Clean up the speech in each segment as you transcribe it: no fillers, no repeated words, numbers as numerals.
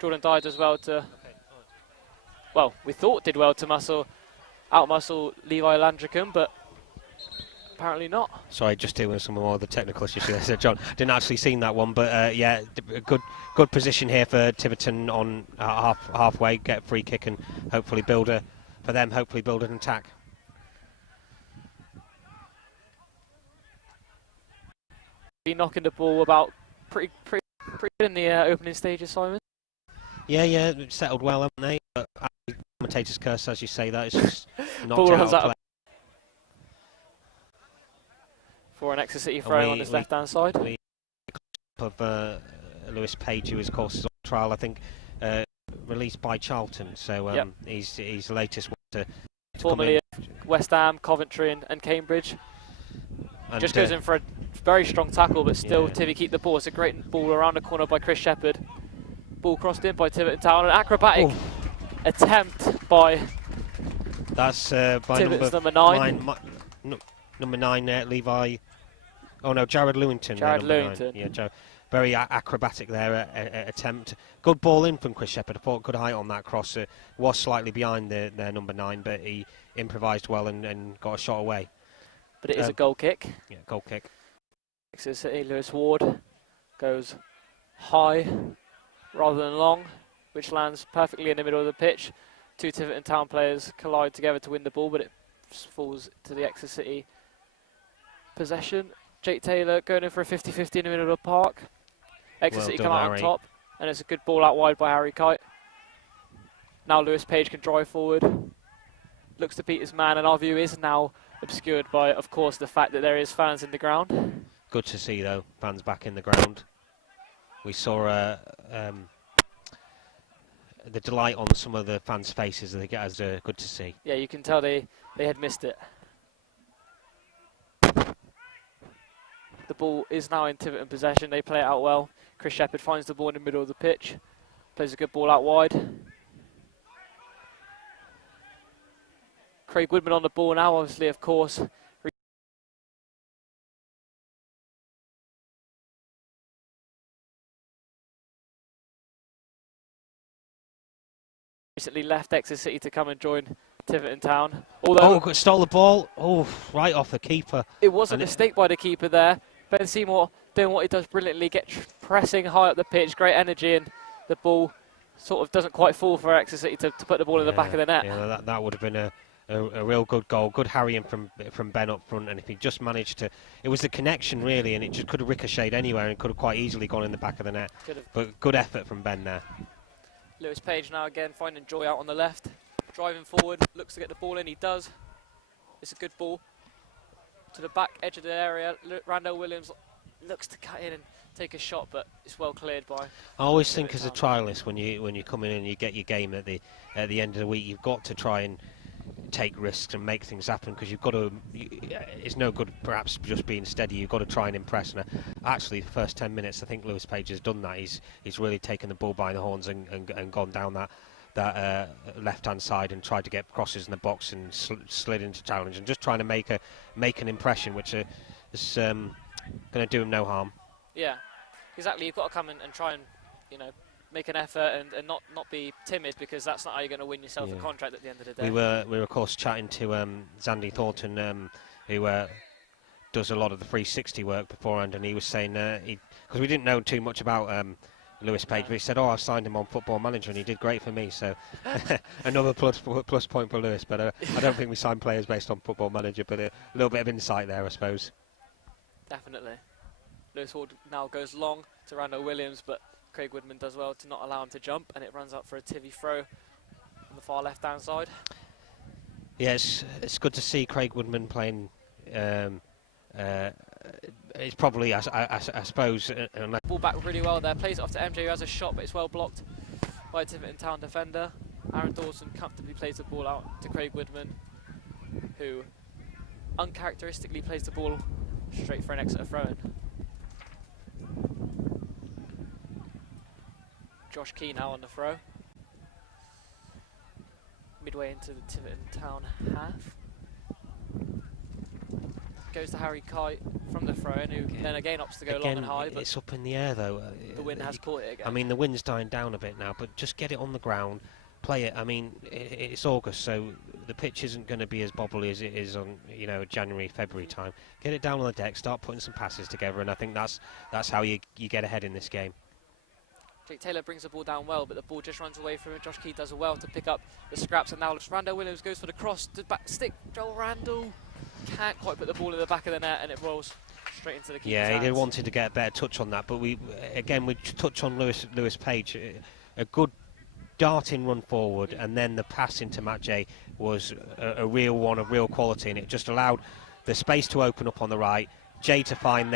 Jordan Dye does well to, well, we thought did well to out-muscle Levi Landricum, but apparently not. Sorry, just dealing with some more of the technical issues there. So John, didn't actually seen that one, but yeah, good position here for Tiverton on halfway, get a free kick and hopefully build an attack. Be knocking the ball about pretty in the opening stages, Simon. Yeah, settled well, haven't they? But commentator's curse, as you say, that is just knocked out of play. For an Exeter City throw on his left-hand side. Of Lewis Page, who of course is on trial, I think, released by Charlton. So he's the latest one to formerly of West Ham, Coventry and Cambridge. And just goes in for a very strong tackle, but still Tivy keep the ball. It's a great ball around the corner by Chris Shepherd. Ball crossed in by Tiverton Town. An acrobatic attempt by Tiverton's number 9. Number 9 there, Levi. Oh no, Jared Lewington. Jared Lewington. Yeah, very acrobatic there attempt. Good ball in from Chris Shepherd. I thought good height on that cross. Was slightly behind their number 9, but he improvised well and got a shot away. But it is a goal kick. Yeah, goal kick. Exeter City, Lewis Ward goes high rather than long, which lands perfectly in the middle of the pitch. Two Tiverton Town players collide together to win the ball, but it falls to the Exeter City possession. Jake Taylor going in for a 50-50 in the middle of the park. Exeter City come out on top, and it's a good ball out wide by Harry Kite. Now Lewis Page can drive forward. Looks to beat his man, and our view is now obscured by, of course, the fact that there is fans in the ground. Good to see, though, fans back in the ground. We saw the delight on some of the fans' faces that they get as good to see. Yeah, you can tell they had missed it. The ball is now in Tiverton possession. They play it out well. Chris Shepherd finds the ball in the middle of the pitch. Plays a good ball out wide. Craig Woodman on the ball now, obviously, of course. Recently left Exeter City to come and join Tiverton Town. Although stole the ball. Oh, right off the keeper. It was a mistake by the keeper there. Ben Seymour doing what he does brilliantly, pressing high up the pitch, great energy, and the ball sort of doesn't quite fall for Exeter City to put the ball in the back of the net. Yeah, that would have been a real good goal. Good harrying from Ben up front, and if he just managed to, it was the connection really, and it just could have ricocheted anywhere and could have quite easily gone in the back of the net. But good effort from Ben there. Lewis Page now again finding joy out on the left, driving forward, looks to get the ball in, he does. It's a good ball to the back edge of the area. Randall Williams looks to cut in and take a shot, but it's well cleared by. I always think as a trialist, when you come in and you get your game at the end of the week, you've got to try and take risks and make things happen, because you've got to. It's no good perhaps just being steady. You've got to try and impress. And actually, the first 10 minutes, I think Lewis Page has done that. He's really taken the bull by the horns and gone down that left-hand side and tried to get crosses in the box and slid into challenge and just trying to make an impression, which is going to do him no harm. Yeah, exactly. You've got to come and try and make an effort and not be timid, because that's not how you're going to win yourself a contract at the end of the day. We were of course chatting to Zandy Thornton, who does a lot of the 360 work beforehand, and he was saying because we didn't know too much about Lewis Page, but he said, I signed him on Football Manager and he did great for me, so another plus point for Lewis. But I don't think we sign players based on Football Manager, but a little bit of insight there, I suppose. Definitely. Lewis Ward now goes long to Randall Williams, but Craig Woodman does well to not allow him to jump, and it runs up for a Tivy throw on the far left-hand side. Yeah, it's good to see Craig Woodman playing. It's probably, I suppose... Ball back really well there, plays it off to MJ, who has a shot, but it's well blocked by a Tiverton Town defender. Aaron Dawson comfortably plays the ball out to Craig Woodman, who uncharacteristically plays the ball straight for an Exeter throw-in. Josh Key now on the throw. Midway into the Tiverton Town half. goes to Harry Kite from the throw-in, who then again opts to go long and high. But it's up in the air though. The wind has caught it again. I mean, the wind's dying down a bit now, but just get it on the ground, play it. I mean, it's August, so the pitch isn't going to be as bobbly as it is on, you know, January, February time. Get it down on the deck, start putting some passes together, and I think that's how you get ahead in this game. Jake Taylor brings the ball down well, but the ball just runs away from it. Josh Key does well to pick up the scraps, and now Randall Williams goes for the cross to back stick. Joel Randall can't quite put the ball in the back of the net, and it rolls straight into the keeper's hands. Yeah, he did wanted to get a better touch on that, but we touch on Lewis Page, a good darting run forward, and then the pass into Matt J was a real one of real quality, and it just allowed the space to open up on the right. Jay to find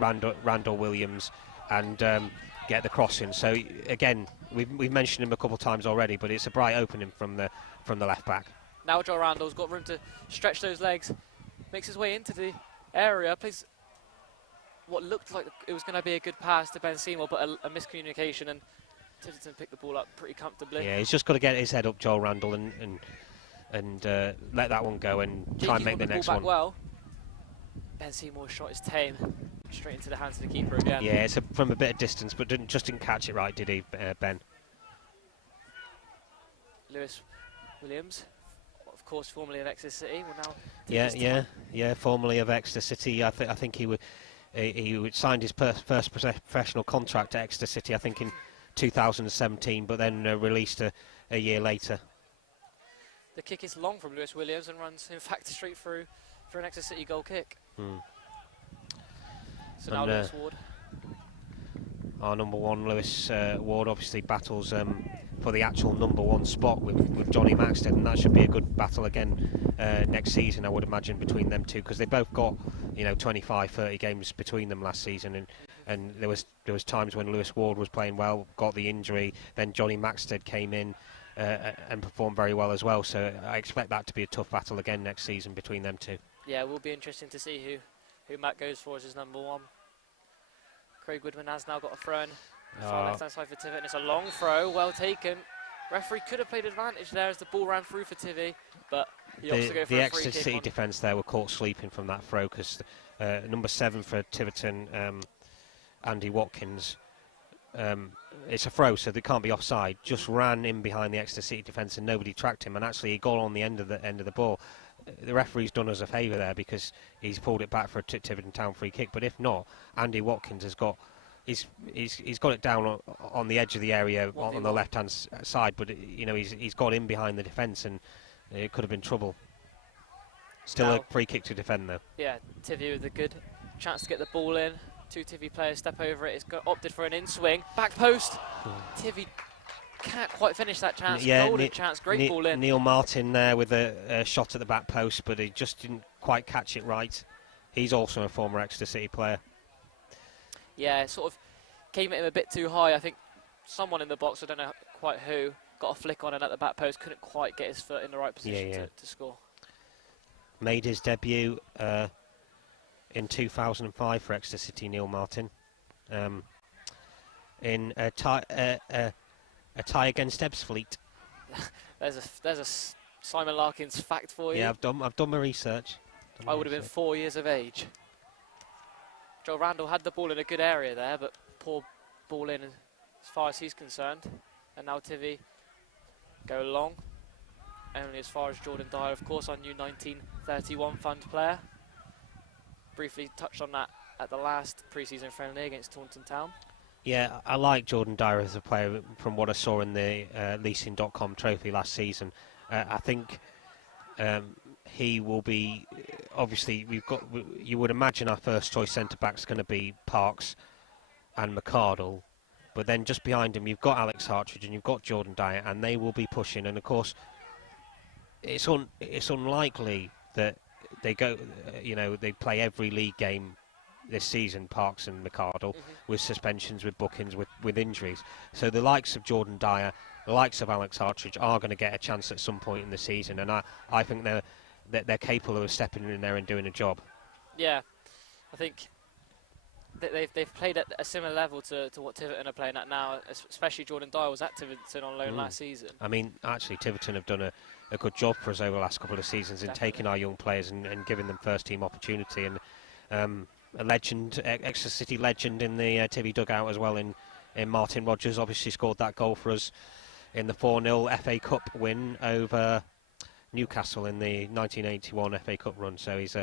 Randall Williams and get the cross in. So again, we've mentioned him a couple of times already, but it's a bright opening from the left back. Now Joel Randall's got room to stretch those legs, makes his way into the area, plays what looked like it was going to be a good pass to Ben Seymour, but a miscommunication, and Tiverton picked the ball up pretty comfortably. Yeah, he's just got to get his head up, Joel Randall, and let that one go and try and make the next one. Well, Ben Seymour's shot is tame, straight into the hands of the keeper again. Yeah, it's from a bit of distance, but didn't catch it right, did he, Ben? Lewis Williams, of course, formerly of Exeter City, will now. Yeah, formerly of Exeter City. I think he signed his first professional contract at Exeter City, I think in 2017, but then released a year later. The kick is long from Lewis Williams and runs, in fact, straight through for an Exeter City goal kick. So now Lewis Ward. Our number one, Lewis Ward, obviously battles for the actual number one spot with Johnny Maxted, and that should be a good battle again next season, I would imagine, between them two, because they both got, you know, 25-30 games between them last season, and there was times when Lewis Ward was playing well, got the injury, then Johnny Maxted came in and performed very well as well, so I expect that to be a tough battle again next season between them two. Yeah, it will be interesting to see who Matt goes for as his number one. Craig Woodman has now got a throw in. Far left-hand side for Tiverton. It's a long throw, well taken. Referee could have played advantage there as the ball ran through for Tivy, but he opts to go for the a free Exeter kick. City defence there were caught sleeping from that throw, because number 7 for Tiverton, Andy Watkins, it's a throw, so they can't be offside. Just ran in behind the Exeter City defence and nobody tracked him, and actually he got on the end of the ball. The referee's done us a favour there because he's pulled it back for a Tiverton Town free kick. But if not, Andy Watkins has got he's got it down on the edge of the area on the left hand side. But you know he's got in behind the defence, and it could have been trouble. Still a free kick to defend though. Yeah, Tivy with a good chance to get the ball in. Two Tivy players step over it. It's opted for an in swing, back post. Tivy can't quite finish that chance. Yeah, golden chance, great ball in. Neil Martin there with a shot at the back post, but he just didn't quite catch it right. He's also a former Exeter City player. Yeah, it sort of came at him a bit too high. I think someone in the box, I don't know quite who, got a flick on it at the back post, couldn't quite get his foot in the right position to score. Made his debut in 2005 for Exeter City, Neil Martin, in a tie against Ebbsfleet. there's a Simon Larkins fact for you. Yeah, I've done my research. I would have been 4 years of age. Joel Randall had the ball in a good area there, but poor ball in as far as he's concerned. And now Tivy go long, only as far as Jordan Dyer, of course, our new 1931 fund player. Briefly touched on that at the last pre-season friendly against Tiverton Town. Yeah, I like Jordan Dyer as a player from what I saw in the leasing.com trophy last season. I think he will be, obviously, you would imagine our first choice centre-back's going to be Parks and McArdle, but then just behind him you've got Alex Hartridge and you've got Jordan Dyer, and they will be pushing, and of course it's unlikely that they go, they play every league game this season, Parks and McArdle, with suspensions, with bookings, with injuries. So the likes of Jordan Dyer, the likes of Alex Hartridge are going to get a chance at some point in the season, and I think they're capable of stepping in there and doing a job. Yeah, I think they've played at a similar level to what Tiverton are playing at now, especially Jordan Dyer was at Tiverton on loan last season. I mean, actually, Tiverton have done a good job for us over the last couple of seasons in taking our young players and giving them first team opportunity. And a legend, Exeter City legend in the Tivy dugout as well in Martin Rogers, obviously scored that goal for us in the 4-0 FA Cup win over Newcastle in the 1981 FA Cup run. So he's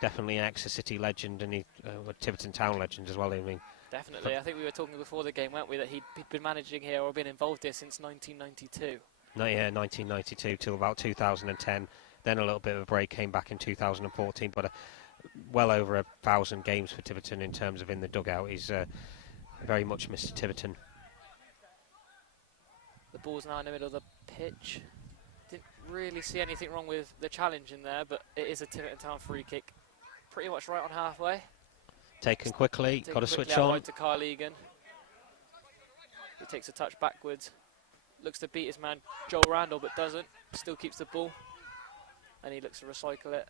definitely an Exeter City legend, and a Tiverton Town legend as well. I mean, definitely. I think we were talking before the game, weren't we, that he'd been managing here or been involved here since 1992. No, yeah, 1992 till about 2010. Then a little bit of a break, came back in 2014, but well over 1,000 games for Tiverton in terms of in the dugout. He's very much Mr. Tiverton. The ball's now in the middle of the pitch. Didn't really see anything wrong with the challenge in there, but it is a Tiverton Town free kick. Pretty much right on halfway. Taken quickly, got to switch on. To Carl Egan. He takes a touch backwards. Looks to beat his man Joel Randall, but doesn't. Still keeps the ball. And he looks to recycle it.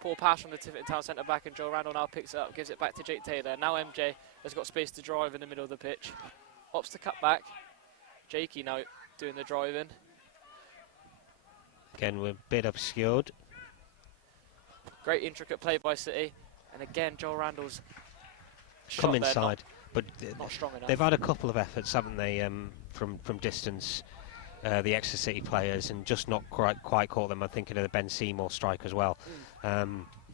Poor pass from the Tiverton Town centre-back, and Joel Randall now picks it up, gives it back to Jake Taylor. Now MJ has got space to drive in the middle of the pitch. Opts to cut back. Jakey now doing the driving. Again, we're a bit obscured. Great intricate play by City. And again, Joel Randall's come inside, but not strong enough. They've had a couple of efforts, haven't they, from distance, the Exeter City players, and just not quite caught them. I'm thinking of the Ben Seymour strike as well.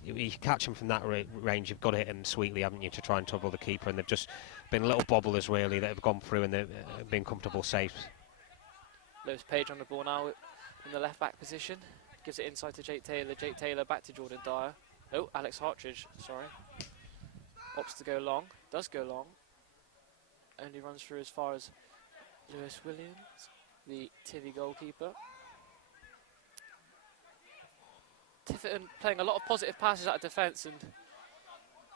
You catch them from that range, you've got to hit them sweetly, haven't you, to try and trouble the keeper, and they've just been little bobblers really that have gone through, and they've been comfortable saves. Lewis Page on the ball now in the left back position, gives it inside to Jake Taylor back to Jordan Dyer. Oh, Alex Hartridge, sorry. Opts to go long, does go long. Only runs through as far as Lewis Williams, the Tivy goalkeeper. Tiverton playing a lot of positive passes out of defence, and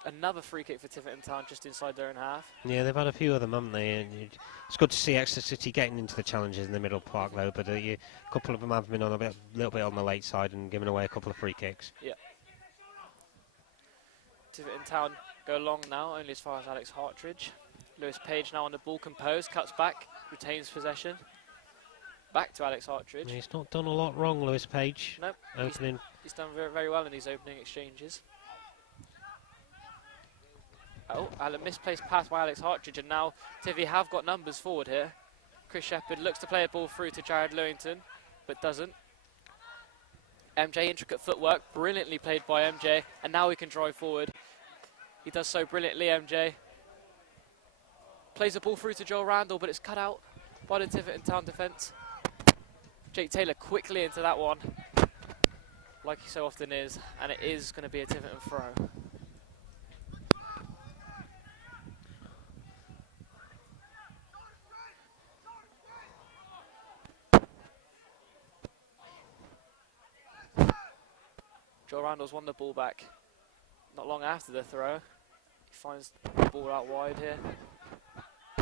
another free kick for Tiverton Town just inside their own half. Yeah, they've had a few of them, haven't they? And it's good to see Exeter City getting into the challenges in the middle park, though. But a couple of them have been on a little bit on the late side and giving away a couple of free kicks. Yeah. Tiverton Town go long now, only as far as Alex Hartridge. Lewis Page now on the ball, composed, cuts back, retains possession. Back to Alex Hartridge. He's not done a lot wrong, Lewis Page. Nope. Opening. He's done very, very well in these opening exchanges. Oh, and a misplaced pass by Alex Hartridge, and now Tivy have got numbers forward here. Chris Shepherd looks to play a ball through to Jared Lewington, but doesn't. MJ, intricate footwork, brilliantly played by MJ, and now he can drive forward. He does so brilliantly, MJ. Plays the ball through to Joel Randall, but it's cut out by the Tiverton Town defence. Jake Taylor quickly into that one, like he so often is, and it is going to be a Tiverton throw. Joel Randall's won the ball back not long after the throw. He finds the ball out wide here.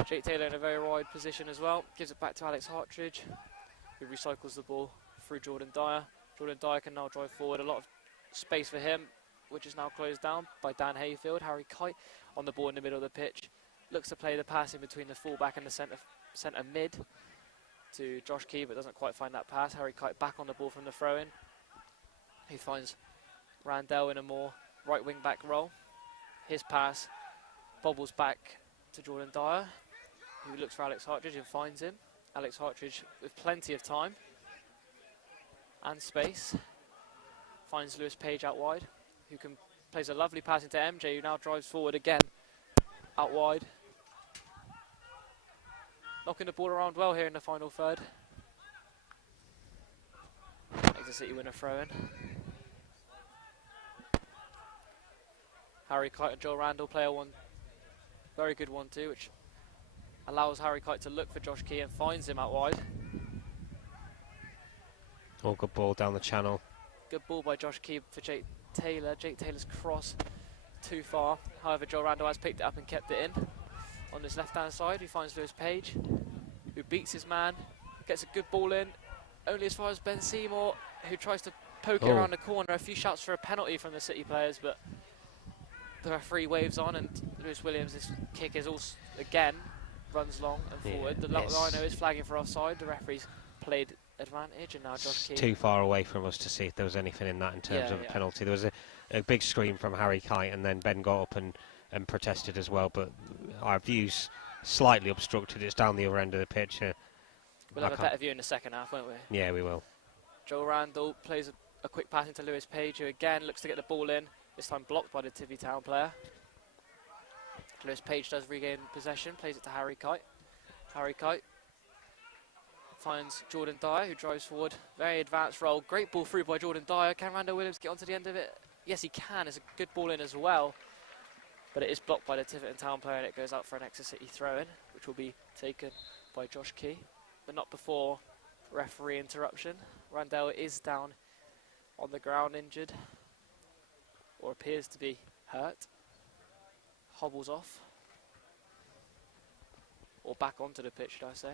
Jake Taylor in a very wide position as well. Gives it back to Alex Hartridge, who recycles the ball through Jordan Dyer. Jordan Dyer can now drive forward. A lot of space for him, which is now closed down by Dan Hayfield. Harry Kite on the ball in the middle of the pitch. Looks to play the pass in between the fullback and the centre mid to Josh Key, but doesn't quite find that pass. Harry Kite back on the ball from the throw-in. He finds Randell in a more right wing back role. His pass bobbles back to Jordan Dyer, who looks for Alex Hartridge and finds him. Alex Hartridge with plenty of time and space finds Lewis Page out wide, who plays a lovely pass into MJ, who now drives forward again out wide, knocking the ball around well here in the final third. Exeter City win a throw-in. Harry Kite and Joel Randall play a very good 1-2, which allows Harry Kite to look for Josh Key and finds him out wide. Oh, good ball down the channel. Good ball by Josh Key for Jake Taylor. Jake Taylor's cross too far. However, Joel Randall has picked it up and kept it in. On this left-hand side, he finds Lewis Page, who beats his man, gets a good ball in, only as far as Ben Seymour, who tries to poke it around the corner. A few shouts for a penalty from the City players, but the referee waves on, and Lewis Williams' kick is also, again, runs long and forward. The Rhino is flagging for offside. The referee's played advantage, and now Josh It's Key. too far away from us to see if there was anything in that in terms of a penalty. There was a big scream from Harry Kite, and then Ben got up and protested as well, but our view's slightly obstructed. It's down the other end of the pitch. We'll have a better view in the second half, won't we? Yeah, we will. Joe Randall plays a quick pass into Lewis Page, who again looks to get the ball in, this time blocked by the Tiverton Town player. Lewis Page does regain possession, plays it to Harry Kite. Harry Kite finds Jordan Dyer, who drives forward. Very advanced roll. Great ball through by Jordan Dyer. Can Randall Williams get onto the end of it? Yes, he can. It's a good ball in as well. But it is blocked by the Tiverton Town player, and it goes out for an Exeter City throw-in, which will be taken by Josh Key. But not before referee interruption. Randall is down on the ground, injured, or appears to be hurt. Hobbles off. Or back onto the pitch, should I say.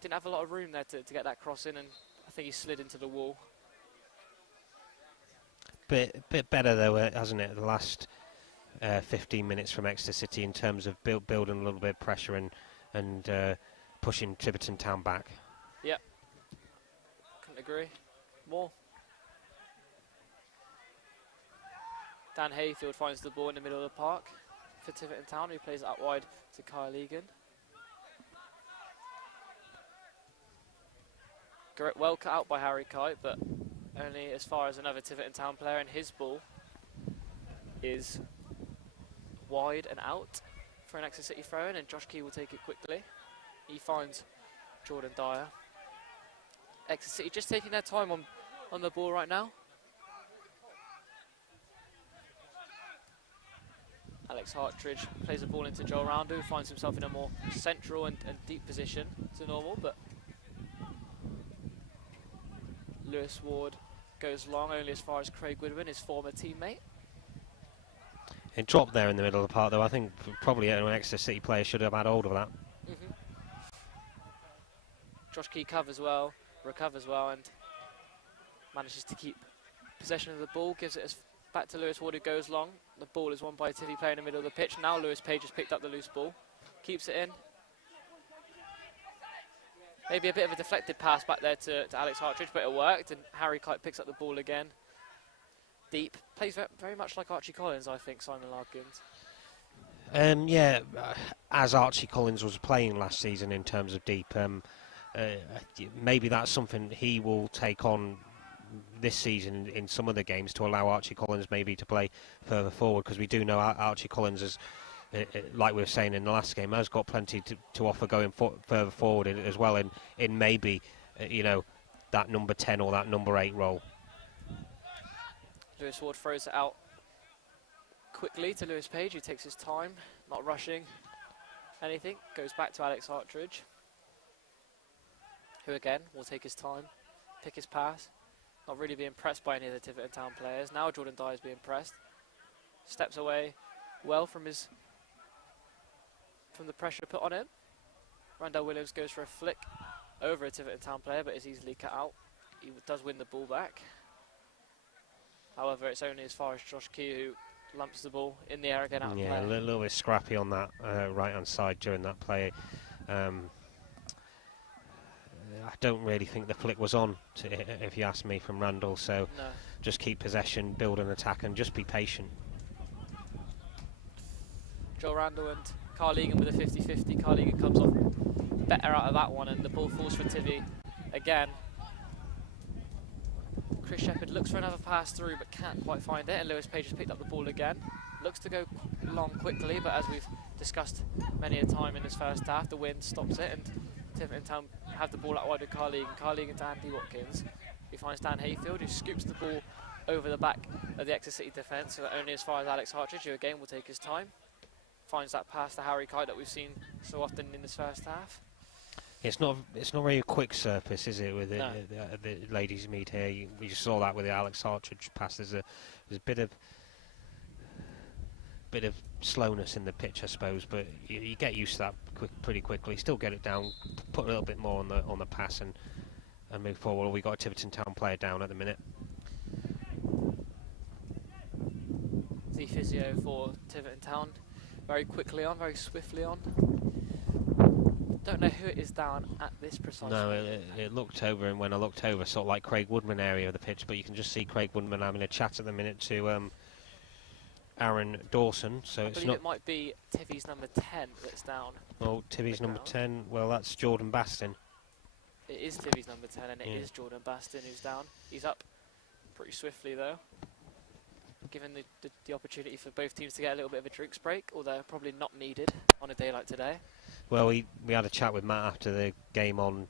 Didn't have a lot of room there to get that cross in, and I think he slid into the wall. Bit better though, hasn't it? The last 15 minutes from Exeter City in terms of building a little bit of pressure and pushing Tiverton Town back. Yep. Couldn't agree more. Dan Hayfield finds the ball in the middle of the park for Tiverton Town, who plays it out wide to Kyle Egan. Well cut out by Harry Kite, but only as far as another Tiverton Town player, and his ball is wide and out for an Exeter City throw-in, and Josh Key will take it quickly. He finds Jordan Dyer. Exeter City just taking their time on the ball right now. Alex Hartridge plays the ball into Joel Roundoo, who finds himself in a more central and deep position to normal, but Lewis Ward goes long, only as far as Craig Goodwin, his former teammate. It dropped there in the middle of the park, though. I think probably an Exeter City player should have had hold of that. Josh Key recovers well, and manages to keep possession of the ball, gives it back to Lewis Ward, who goes long. The ball is won by a Tivy player in the middle of the pitch. Now Lewis Page has picked up the loose ball, keeps it in. Maybe a bit of a deflected pass back there to Alex Hartridge, but it worked, and Harry Kite picks up the ball again. Deep. Plays very much like Archie Collins, I think, Simon Larkins. Yeah, as Archie Collins was playing last season in terms of deep, maybe that's something he will take on this season in some of the games to allow Archie Collins maybe to play further forward, because we do know Archie Collins is, like we were saying in the last game, has got plenty to offer going further forward as well, in maybe that number 10 or that number 8 role. Lewis Ward throws it out quickly to Lewis Page, who takes his time, not rushing anything. Goes back to Alex Hartridge, who again will take his time, pick his pass. Not really being pressed by any of the Tiverton Town players. Now Jordan Dyer is being pressed. Steps away well from the pressure put on him. Randall Williams goes for a flick over a Tiverton Town player, but is easily cut out. He does win the ball back. However, it's only as far as Josh Key, who lumps the ball in the air again out of play. Yeah, a little bit scrappy on that right-hand side during that play. I don't really think the flick was on, if you ask me, from Randall, so no. Just keep possession, build an attack, and just be patient. Joe Randall and Carl Egan with a 50-50. Carl Egan comes off better out of that one, and the ball falls for Tivy again. Chris Shepherd looks for another pass through, but can't quite find it, and Lewis Page has picked up the ball again. Looks to go long quickly, but as we've discussed many a time in this first half, the wind stops it, and Tiverton Town have the ball out wide with Carl Egan to Andy Watkins, who finds Dan Hayfield, who scoops the ball over the back of the Exeter City defence, so only as far as Alex Hartridge, who again will take his time. Finds that pass to Harry Kite that we've seen so often in this first half. It's not really a quick surface, is it, with the ladies' meet here? You just saw that with the Alex Hartridge pass. There's a bit of slowness in the pitch, I suppose, but you get used to that pretty quickly. Still get it down, put a little bit more on the pass, and move forward. We got a Tiverton Town player down at the minute. The physio for Tiverton Town, very quickly on, very swiftly on. Don't know who it is down at this precise No, moment. it looked over, and when I looked over, sort of like Craig Woodman area of the pitch, but you can just see Craig Woodman having a chat at the minute to Aaron Dawson. So I it's believe not. it might be Tivy's number 10 that's down. Oh, Tivy's number 10. Well, that's Jordan Bastin. It is Tivy's number 10, and it is Jordan Bastin who's down. He's up pretty swiftly, though, given the opportunity for both teams to get a little bit of a drinks break, although probably not needed on a day like today. Well, we had a chat with Matt after the game on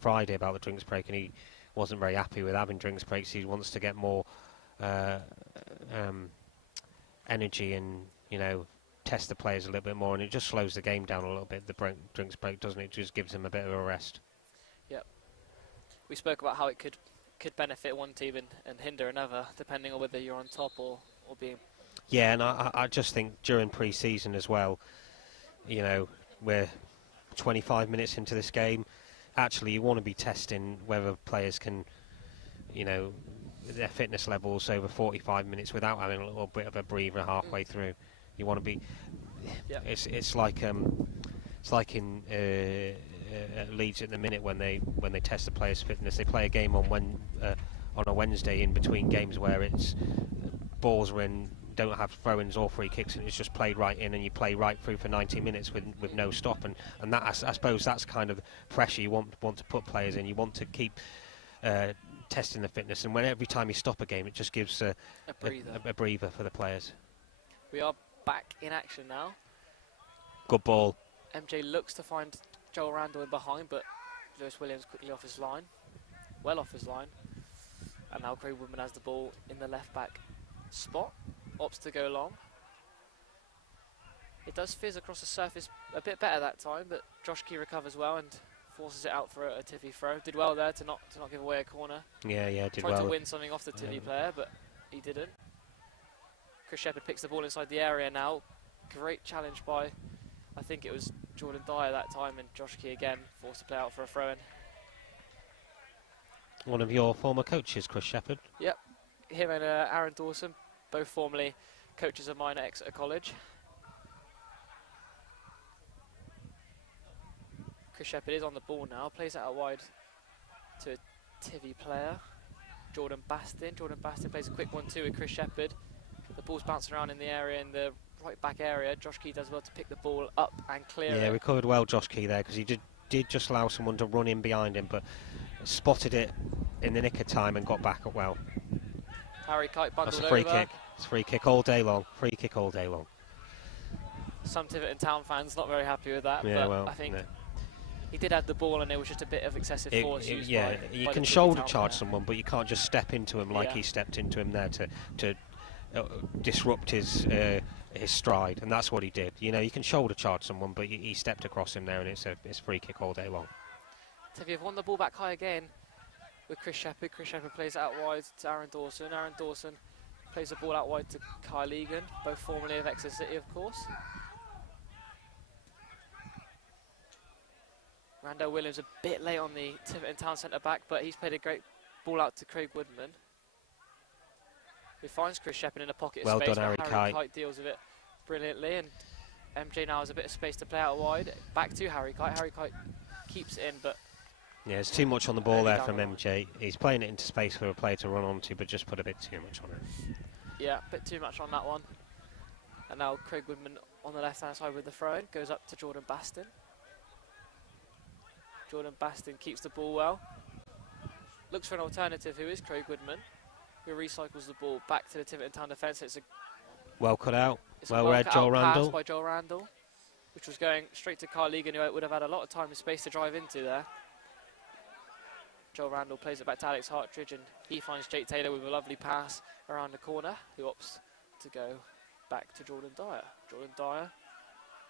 Friday about the drinks break, and he wasn't very happy with having drinks breaks. He wants to get more energy and, you know, test the players a little bit more, and it just slows the game down a little bit, the drinks break, doesn't it? It just gives them a bit of a rest. Yep. We spoke about how it could benefit one team and hinder another, depending on whether you're on top or being... Yeah, and I just think during pre-season as well, you know, we're 25 minutes into this game. Actually, you want to be testing whether players can, you know, their fitness levels over 45 minutes without having a little bit of a breather halfway through. You want to be... Yep. It's like in Leeds at the minute when they test the players' fitness. They play a game on a Wednesday in between games where it's balls are in, don't have throw-ins or free kicks, and it's just played right in, and you play right through for 90 minutes with no stop, and that I suppose that's kind of pressure you want to put players in. You want to keep testing the fitness, and when every time you stop a game, it just gives a breather for the players. We are back in action now. Good ball. MJ looks to find Joel Randall in behind, but Lewis Williams quickly off his line. Well off his line. And now Craig Woodman has the ball in the left back spot. Opts to go long. It does fizz across the surface a bit better that time, but Josh Key recovers well and forces it out for a Tivy throw. Did well there to not give away a corner. Yeah, did Tried well. to win something off the Tivy player, but he didn't. Chris Shepherd picks the ball inside the area now. Great challenge by, I think it was Jordan Dyer that time, and Josh Key again forced to play out for a throw-in. One of your former coaches, Chris Shepherd. Yep, him and Aaron Dawson, both formerly coaches of mine at Exeter College. Chris Shepherd is on the ball now, plays it out wide to a Tivy player, Jordan Bastin. Jordan Bastin plays a quick 1-2 with Chris Shepherd. The ball's bouncing around in the area, in the right back area. Josh Key does well to pick the ball up and clear it. Yeah, recovered well, Josh Key there, because he did just allow someone to run in behind him, but spotted it in the nick of time and got back up well. Harry Kite bundled over. That's a free kick. It's a free kick all day long. Free kick all day long. Some Tiverton Town fans not very happy with that, Yeah, but well, I think he did have the ball and there was just a bit of excessive force used yeah, by you the can Tiverton shoulder Town charge player. someone, but you can't just step into him like he stepped into him there to disrupt his stride, and that's what he did. You know, you can shoulder charge someone, but he stepped across him there, and it's free kick all day long. Tivy have won the ball back high again with Chris Shepherd. Chris Shepherd plays it out wide to Aaron Dawson. Aaron Dawson plays the ball out wide to Kyle Egan, both formerly of Exeter City, of course. Randall Williams a bit late on the Tiverton Town centre-back, but he's played a great ball out to Craig Woodman, who finds Chris Shepherd in a pocket of space. Well done, Harry Kite deals with it brilliantly, and MJ now has a bit of space to play out wide. Back to Harry Kite. Harry Kite keeps it in, but... Yeah, there's too much on the ball there from MJ. He's playing it into space for a player to run onto, but just put a bit too much on it. Yeah, a bit too much on that one. And now Craig Woodman on the left-hand side with the throw-in. Goes up to Jordan Bastin. Jordan Bastin keeps the ball well. Looks for an alternative, who is Craig Woodman, who recycles the ball back to the Tiverton Town defence. It's a well cut out. Well read, cut Joel out pass Randall. by Joel Randall, which was going straight to Carl Egan, who would have had a lot of time and space to drive into there. Joel Randall plays it back to Alex Hartridge, and he finds Jake Taylor with a lovely pass around the corner, who opts to go back to Jordan Dyer. Jordan Dyer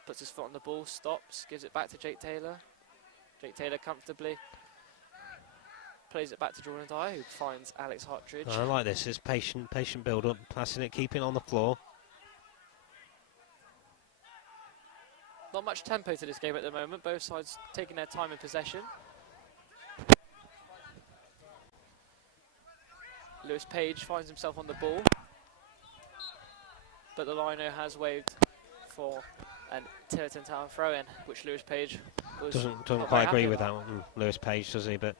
puts his foot on the ball, stops, gives it back to Jake Taylor. Jake Taylor comfortably plays it back to Jordan Dyer, who finds Alex Hartridge. I like this. It's patient build-up, passing it, keeping it on the floor. Not much tempo to this game at the moment. Both sides taking their time in possession. Lewis Page finds himself on the ball, but the lino has waved for a Tiverton Town throw-in, which Lewis Page was Doesn't not quite very agree happy with that about. one, Lewis Page, does he? But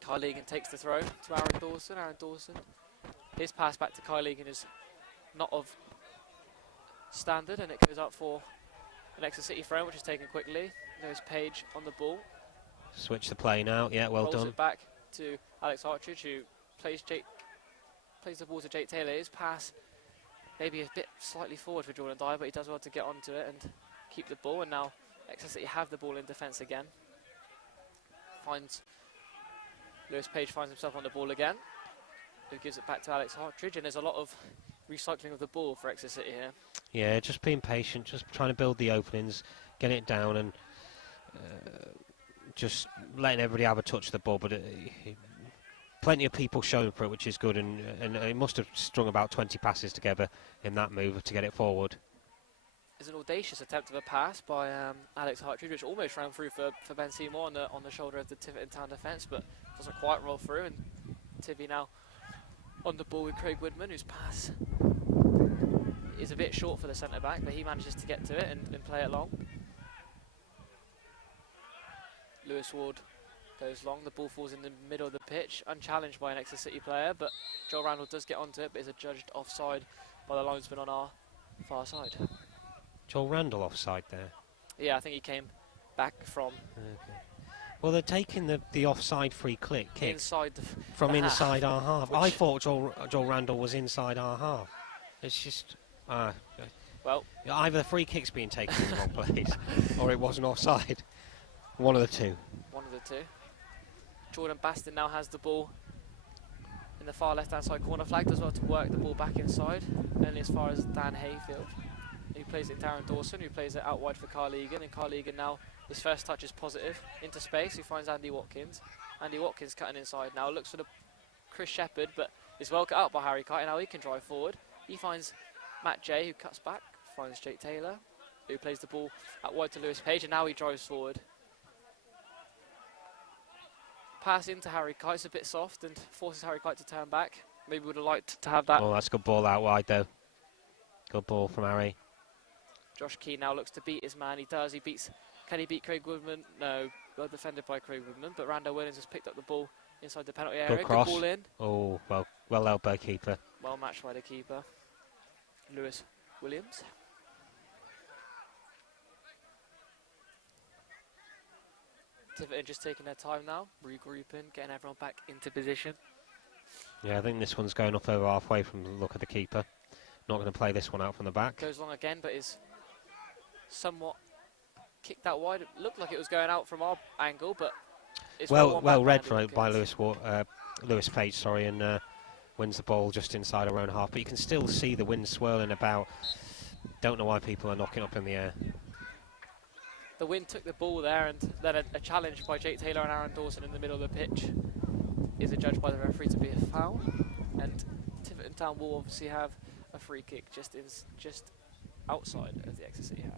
Kyle Egan takes the throw to Aaron Dawson. Aaron Dawson, his pass back to Kyle Egan is not of standard, and it goes up for an Exeter City throw, which is taken quickly. There's Page on the ball. switch the play now. Yeah, well Rolls done. it back to Alex Hartridge, who plays the ball to Jake Taylor. His pass maybe a bit slightly forward for Jordan Dyer, but he does well to get onto it and keep the ball. And now Exeter City have the ball in defence again. Lewis Page finds himself on the ball again, who gives it back to Alex Hartridge, and there's a lot of recycling of the ball for Exeter City here. Yeah, just being patient, just trying to build the openings, get it down, and just letting everybody have a touch of the ball. But plenty of people showing for it, which is good, and it must have strung about 20 passes together in that move to get it forward. There's an audacious attempt of a pass by Alex Hartridge, which almost ran through for Ben Seymour on the shoulder of the Tiverton Town defence, but doesn't quite roll through. And Tivy now on the ball with Craig Woodman, whose pass is a bit short for the centre back, but he manages to get to it and play it long. Lewis Ward goes long, the ball falls in the middle of the pitch, unchallenged by an Exeter City player, but Joel Randall does get onto it, but is adjudged offside by the linesman on our far side. Joel Randall offside there. Yeah, I think he came back from Well, they're taking the offside free kick inside from the inside half, our half. I thought Joel Randall was inside our half. It's just well, either the free kick's being taken in the wrong place, or it wasn't offside. One of the two. one of the two. Jordan Bastin now has the ball in the far left-hand side corner flag, does well to work the ball back inside, only as far as Dan Hayfield. He plays it to Aaron Dawson, who plays it out wide for Kyle Egan, and Kyle Egan now, his first touch is positive, into space, he finds Andy Watkins. Andy Watkins cutting inside now, looks for the Chris Shepherd, but is well cut out by Harry Kite, and now he can drive forward. He finds Matt Jay, who cuts back, finds Jake Taylor, who plays the ball out wide to Lewis Page, and now he drives forward. Pass into Harry Kite, it's a bit soft, and forces Harry Kite to turn back. Maybe would have liked to have that. Oh, that's a good ball out wide, though. Good ball from Harry. Josh Key now looks to beat his man. He does. Can he beat Craig Woodman? No. Well defended by Craig Woodman. But Rando Williams has picked up the ball inside the penalty area. Good cross. Good ball in. Oh, well held by keeper. Well matched by the keeper, Lewis Williams. Tiverton just taking their time now, regrouping, getting everyone back into position. Yeah, I think this one's going up over halfway from the look of the keeper. Not going to play this one out from the back. Goes long again, but is somewhat kicked out wide. It looked like it was going out from our angle, but it's well read by Lewis Page, sorry, and wins the ball just inside our own half. But you can still see the wind swirling about. Don't know why people are knocking up in the air. The wind took the ball there, and then a challenge by Jake Taylor and Aaron Dawson in the middle of the pitch is adjudged by the referee to be a foul, and Tiverton Town will obviously have a free kick just outside of the Exeter City half.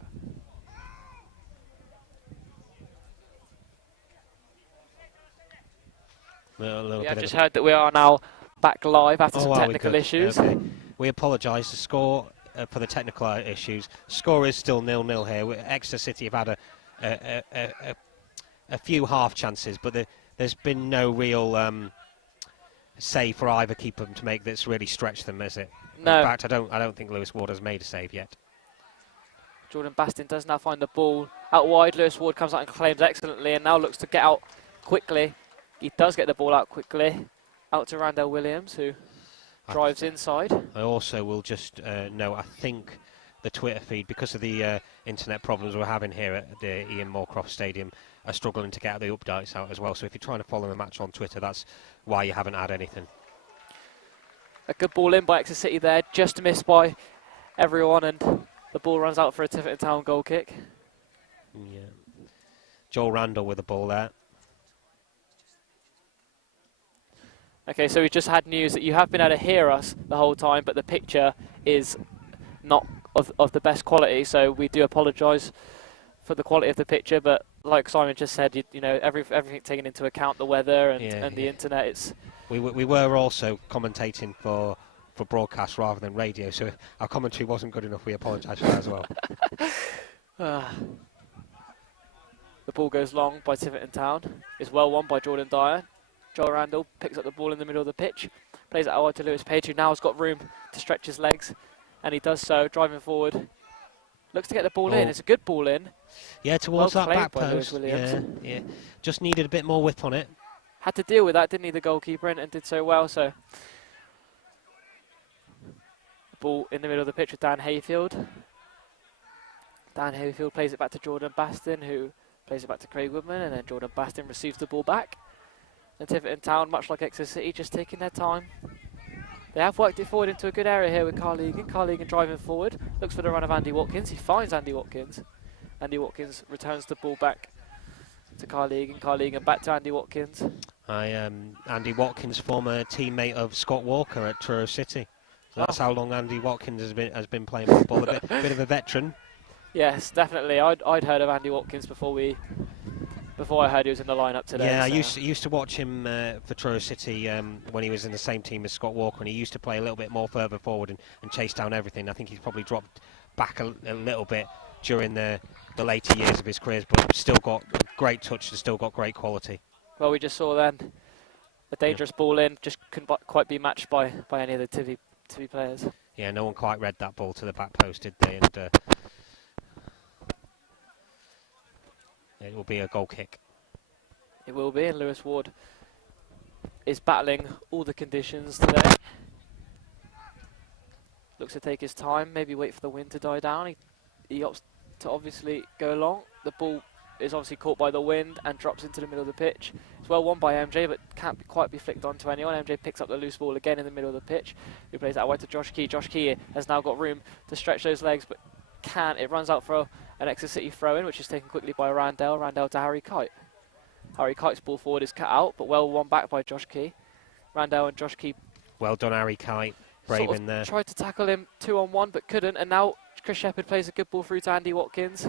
We have just heard that we are now back live after some technical issues. Okay. We apologise. The score for the technical issues. Score is still 0-0 here. Exeter City have had a few half chances, but there's been no real save for either keeper to make that's really stretched them, is it? No. In fact, I don't think Lewis Ward has made a save yet. Jordan Bastin does now find the ball out wide. Lewis Ward comes out and claims excellently, and now looks to get out quickly. He does get the ball out quickly, out to Randall Williams, who drives inside. I also will just note, I think the Twitter feed, because of the internet problems we're having here at the Ian Moorcroft Stadium, are struggling to get the updates out as well. So if you're trying to follow the match on Twitter, that's why you haven't had anything. A good ball in by Exeter City there, just missed by everyone, and the ball runs out for a Tiverton Town goal kick. Yeah. Joel Randall with the ball there. Okay, so we've just had news that you have been able to hear us the whole time, but the picture is not of the best quality, so we do apologise for the quality of the picture, but like Simon just said, you know, everything taken into account, the weather and the internet. We were also commentating for for broadcast rather than radio, so if our commentary wasn't good enough, we apologise for that as well. The ball goes long by Tiverton Town. It's well won by Jordan Dyer. Joel Randall picks up the ball in the middle of the pitch, plays it out to Lewis Page, who now has got room to stretch his legs, and he does so, driving forward. Looks to get the ball in. It's a good ball in. Yeah, towards well that back post. Yeah. Just needed a bit more whip on it. Had to deal with that, didn't he, the goalkeeper, and did so well. So, the ball in the middle of the pitch with Dan Hayfield. Dan Hayfield plays it back to Jordan Baston, who plays it back to Craig Woodman, and then Jordan Baston receives the ball back. And Tiverton Town, much like Exeter City, just taking their time. They have worked it forward into a good area here with Carl Egan. Carl Egan driving forward, looks for the run of Andy Watkins. He finds Andy Watkins. Andy Watkins returns the ball back to Carl Egan. Carl Egan back to Andy Watkins. Andy Watkins, former teammate of Scott Walker at Truro City. So that's how long Andy Watkins has been playing football. A bit of a veteran. Yes, definitely. I'd heard of Andy Watkins before I heard he was in the lineup today. Yeah, so. I used to watch him for Truro City when he was in the same team as Scott Walker, and he used to play a little bit more further forward and chase down everything. I think he's probably dropped back a little bit during the later years of his career, but still got great touch and still got great quality. Well, we just saw then a dangerous ball in, just couldn't quite be matched by any of the Tivy players. Yeah, no one quite read that ball to the back post, did they? And it will be a goal kick. It will be, and Lewis Ward is battling all the conditions today. Looks to take his time, maybe wait for the wind to die down. He opts to obviously go long. The ball is obviously caught by the wind and drops into the middle of the pitch. It's well won by MJ, but can't quite be flicked onto anyone. MJ picks up the loose ball again in the middle of the pitch. He plays that away to Josh Key. Josh Key has now got room to stretch those legs, but can't. It runs out for an Exeter City throw-in, which is taken quickly by Randell. Randell to Harry Kite. Harry Kite's ball forward is cut out, but well won back by Josh Key. Randell and Josh Key. Well done, Harry Kite. Brave in there. Tried to tackle him 2-on-1, but couldn't. And now Chris Shepherd plays a good ball through to Andy Watkins.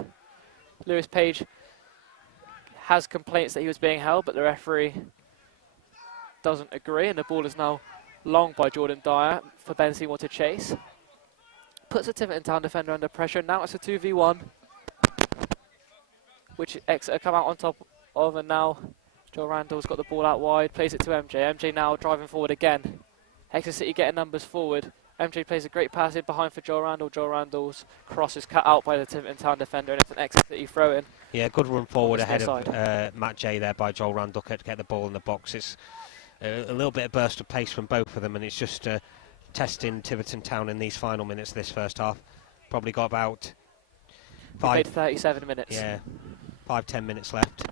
Lewis Page has complaints that he was being held, but the referee doesn't agree, and the ball is now long by Jordan Dyer for Ben Seymour to chase. Puts a Tiverton Town defender under pressure. Now it's a 2v1, which Exeter come out on top of, and now Joe Randall's got the ball out wide, plays it to MJ. MJ now driving forward again. Exeter City getting numbers forward. MJ plays a great pass in behind for Joe Randall. Joe Randall's cross is cut out by the Tiverton Town defender, and it's an Exeter City throw-in. Yeah, good run forward ahead of Matt J there by Joel Randall to get the ball in the box. It's a little bit of burst of pace from both of them, and it's just testing Tiverton Town in these final minutes of this first half. Probably got about 37 minutes. Yeah, 5-10 minutes left.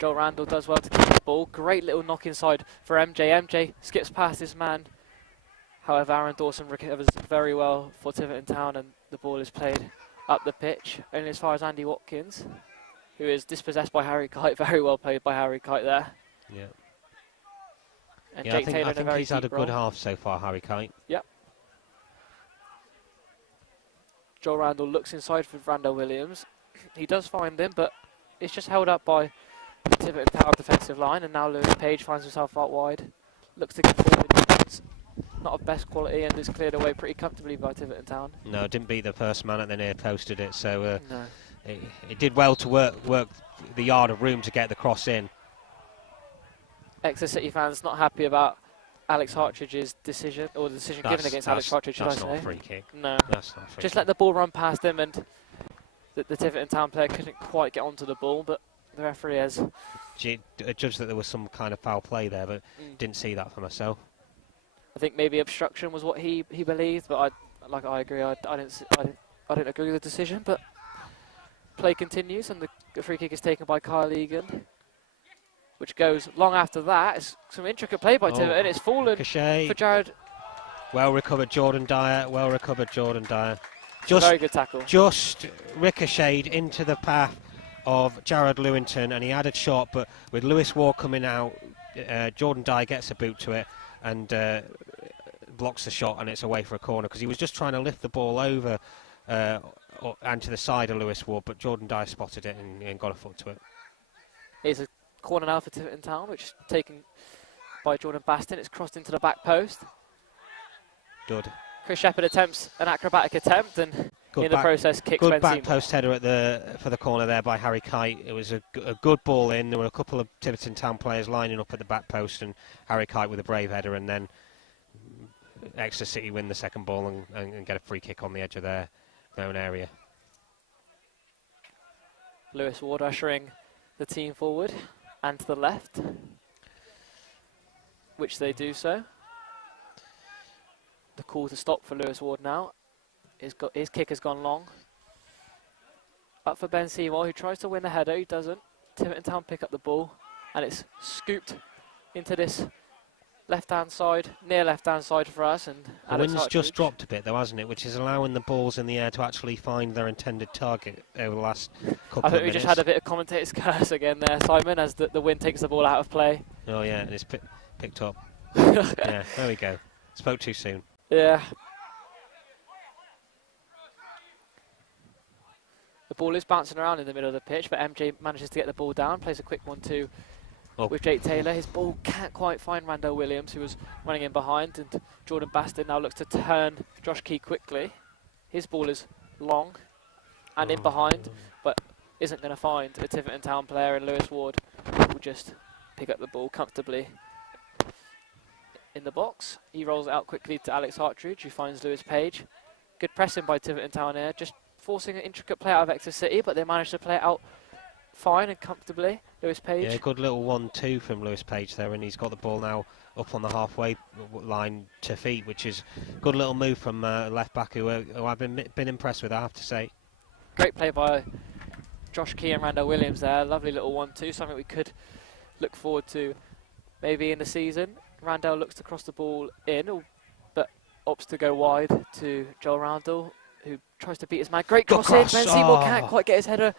Joel Randall does well to keep the ball. Great little knock inside for MJ. MJ skips past his man. However, Aaron Dawson recovers very well for Tiverton Town, and the ball is played up the pitch, only as far as Andy Watkins, who is dispossessed by Harry Kite. Very well played by Harry Kite there. Yeah. And yeah, Jake I think he's had a good half so far, Harry Kite. Yep. Joel Randall looks inside for Randall Williams. He does find him, but it's just held up by the Tiverton Town defensive line, and now Lewis Page finds himself out wide. Looks to get forward in defence. Not of best quality, and is cleared away pretty comfortably by Tiverton Town. No, didn't beat the first man at the near post, did it? So no. it did well to work the yard of room to get the cross in. Exeter City fans not happy about Alex Hartridge's decision, or the decision given against Alex Hartridge, should I say? That's not a free kick. No. That's not a free Just kick. let the ball run past him, and the Tiverton Town player couldn't quite get onto the ball, but the referee has judged that there was some kind of foul play there, but didn't see that for myself. I think maybe obstruction was what he believed, but I agree. I didn't agree with the decision, but play continues, and the free kick is taken by Kyle Egan, which goes long after that. It's some intricate play by Tiverton. It's fallen for Jared. Well recovered, Jordan Dyer. Well recovered, Jordan Dyer. Very good tackle. Just ricocheted into the path of Jared Lewington, and he had a shot, but with Lewis Ward coming out, Jordan Dyer gets a boot to it and blocks the shot, and it's away for a corner, because he was just trying to lift the ball over and to the side of Lewis Ward, but Jordan Dyer spotted it and got a foot to it. It's a corner now for Tiverton Town, which is taken by Jordan Bastin. It's crossed into the back post. Good. Chris Shepherd attempts an acrobatic attempt and in the process kicks Ben Good back Seymour. post header for the corner there by Harry Kite. It was a good ball in. There were a couple of Tiverton Town players lining up at the back post, and Harry Kite with a brave header, and then Exeter City win the second ball and get a free kick on the edge of their own area. Lewis Ward ushering the team forward and to the left, which they do so. The call to stop for Lewis Ward now. His kick has gone long. Up for Ben Seymour, who tries to win the header, he doesn't. Tiverton Town pick up the ball, and it's scooped into this left-hand side, near left-hand side for us. And the wind's just dropped a bit though, hasn't it, which is allowing the balls in the air to actually find their intended target over the last couple of minutes. I think we just had a bit of commentator's curse again there, Simon, as the wind takes the ball out of play. Oh yeah, and it's picked up. Yeah, there we go. Spoke too soon. Yeah. The ball is bouncing around in the middle of the pitch, but MJ manages to get the ball down, plays a quick 1-2 with Jake Taylor. His ball can't quite find Randall Williams, who was running in behind, and Jordan Bastin now looks to turn Josh Key quickly. His ball is long and in behind, but isn't going to find a Tiverton Town player, and Lewis Ward will just pick up the ball comfortably in the box. He rolls it out quickly to Alex Hartridge, who finds Lewis Page. Good pressing by Tiverton Town here, just forcing an intricate play out of Exeter City, but they managed to play it out fine and comfortably. Lewis Page. Yeah, good little 1-2 from Lewis Page there, and he's got the ball now up on the halfway line to feet, which is a good little move from left back, who I've been impressed with, I have to say. Great play by Josh Key and Randall Williams there. Lovely little 1-2, something we could look forward to maybe in the season. Randall looks to cross the ball in, but opts to go wide to Joel Randall, who tries to beat his man. Great cross in. Ben Seymour can't quite get his header.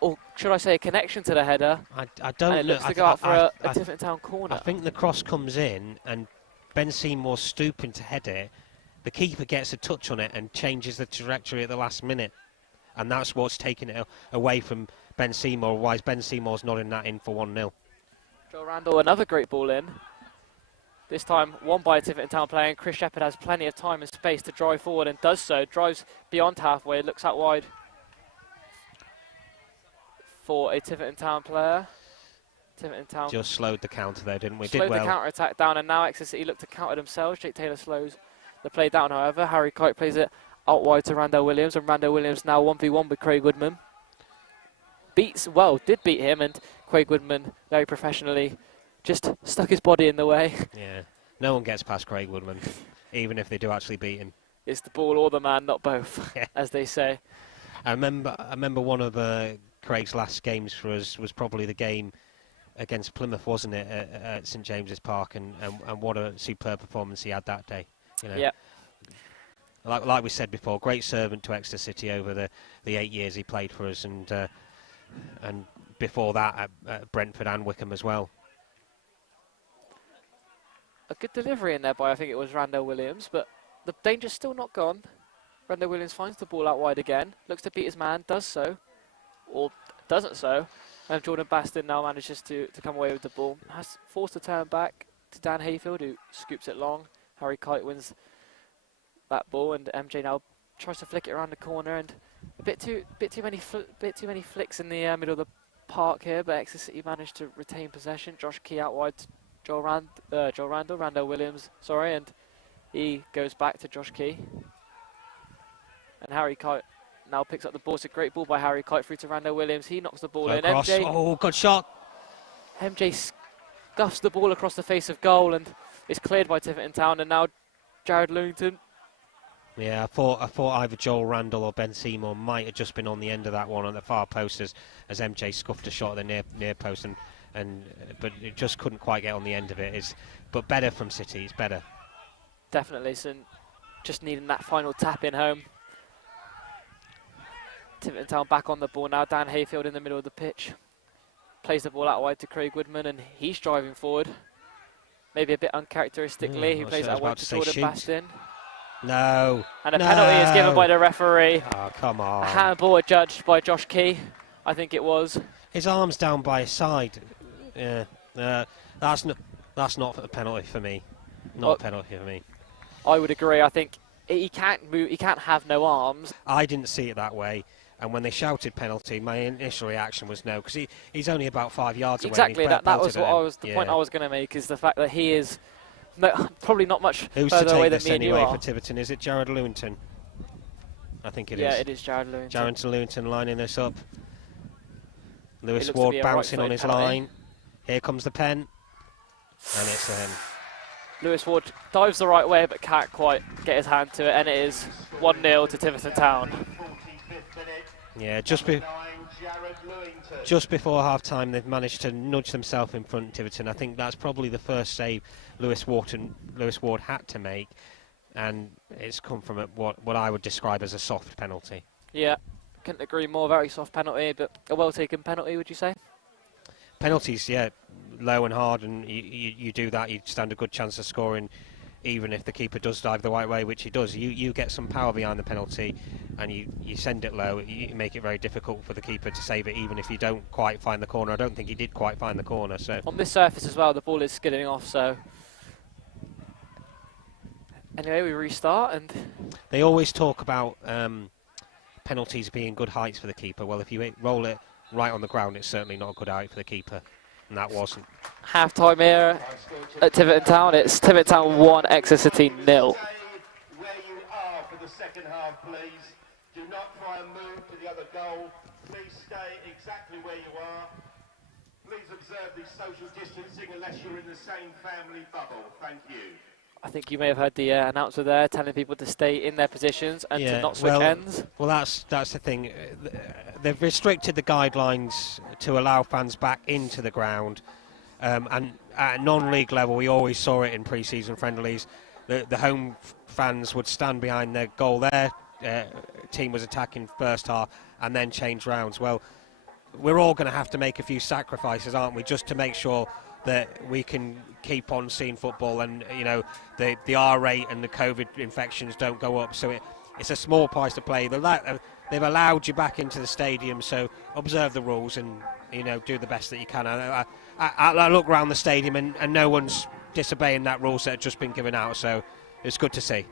Or should I say a connection to the header? I don't know. It looks to go out for a Tiverton Town corner. I think the cross comes in and Ben Seymour's stooping to head it. The keeper gets a touch on it and changes the trajectory at the last minute. And that's what's taking it away from Ben Seymour. Otherwise, Ben Seymour's nodding that in for 1-0. Joel Randall, another great ball in. This time won by a Tiverton Town player, and Chris Shepherd has plenty of time and space to drive forward and does so. Drives beyond halfway, looks out wide for a Tiverton Town player. Tiverton Town just slowed the counter there, didn't we? Slowed the counter-attack down, and now Exeter City look to counter themselves. Jake Taylor slows the play down, however. Harry Kite plays it out wide to Randall Williams, and Randall Williams now 1v1 with Craig Woodman. Did beat him, and Craig Woodman very professionally just stuck his body in the way. Yeah, no one gets past Craig Woodman, even if they do actually beat him. It's the ball or the man, not both, as they say. I remember one of Craig's last games for us was probably the game against Plymouth, wasn't it, at St James's Park, and what a superb performance he had that day. You know? Yeah. Like we said before, great servant to Exeter City over the 8 years he played for us, and before that at Brentford and Wickham as well. A good delivery in there by, I think it was Randall Williams, but the danger's still not gone. Randall Williams finds the ball out wide again, looks to beat his man, does so, or doesn't so, and Jordan Bastin now manages to come away with the ball. Has forced to turn back to Dan Hayfield, who scoops it long. Harry Kite wins that ball, and MJ now tries to flick it around the corner, and a bit too many flicks in the middle of the park here, but Exeter City managed to retain possession. Josh Key out wide to Randall Williams, sorry, and he goes back to Josh Key. And Harry Kite now picks up the ball. It's a great ball by Harry Kite through to Randall Williams. He knocks the ball in. MJ, oh, good shot. MJ scuffs the ball across the face of goal, and it's cleared by Tiverton Town, and now Jared Lewington. Yeah, I thought either Joel Randall or Ben Seymour might have just been on the end of that one on the far post as MJ scuffed a shot at the near post, but it just couldn't quite get on the end of it. But better from City, it's better. Definitely, so just needing that final tap in home. Tiverton Town back on the ball now. Dan Hayfield in the middle of the pitch. Plays the ball out wide to Craig Woodman, and he's driving forward. Maybe a bit uncharacteristically. He plays it out wide to Jordan Bastin. No. And a penalty is given by the referee. Oh, come on. A handball adjudged by Josh Key, I think it was. His arm's down by his side. Yeah. That's not a penalty for me. Not a penalty for me. I would agree. I think he can't move. He can't have no arms. I didn't see it that way. And when they shouted penalty, my initial reaction was no, because he's only about 5 yards away. Exactly. That was the point I was going to make, is the fact that he is probably not much further away than me and you are. For Tiverton? Is it Jared Lewington? I think it is. Yeah, it is Jared Lewington. Jared Lewington lining this up. Lewis Ward bouncing on his line. Here comes the pen. And it's Lewis Ward dives the right way but can't quite get his hand to it, and it is 1-0 to Tiverton Town. Yeah, just before half-time they've managed to nudge themselves in front of Tiverton. I think that's probably the first save Lewis Ward had to make, and it's come from what I would describe as a soft penalty. Yeah, couldn't agree more. Very soft penalty, but a well-taken penalty, would you say? Penalties, yeah, low and hard, and you do that, you stand a good chance of scoring, even if the keeper does dive the right way, which he does. You get some power behind the penalty, and you send it low. You make it very difficult for the keeper to save it, even if you don't quite find the corner. I don't think he did quite find the corner. So on this surface as well, the ball is skidding off. So anyway, we restart, and they always talk about penalties being good heights for the keeper. Well, if you roll it right on the ground, it's certainly not a good height for the keeper, and that wasn't. Half-time here at Tiverton Town. It's Tiverton Town 1, Exeter City 0. Where you are for the second half, please. Do not try and move to the other goal. Please stay exactly where you are. Please observe the social distancing unless you're in the same family bubble. Thank you. I think you may have heard the announcer there telling people to stay in their positions and to not switch ends. Well, that's the thing. They've restricted the guidelines to allow fans back into the ground. And at non-league level, we always saw it in pre-season friendlies. The home fans would stand behind their goal. Their team was attacking first half and then change rounds. Well, we're all going to have to make a few sacrifices, aren't we, just to make sure that we can keep on seeing football, and the R rate and the COVID infections don't go up. So it's a small price to play. They've allowed you back into the stadium, so observe the rules and do the best that you can. I look around the stadium and no one's disobeying that rules that have just been given out, so it's good to see.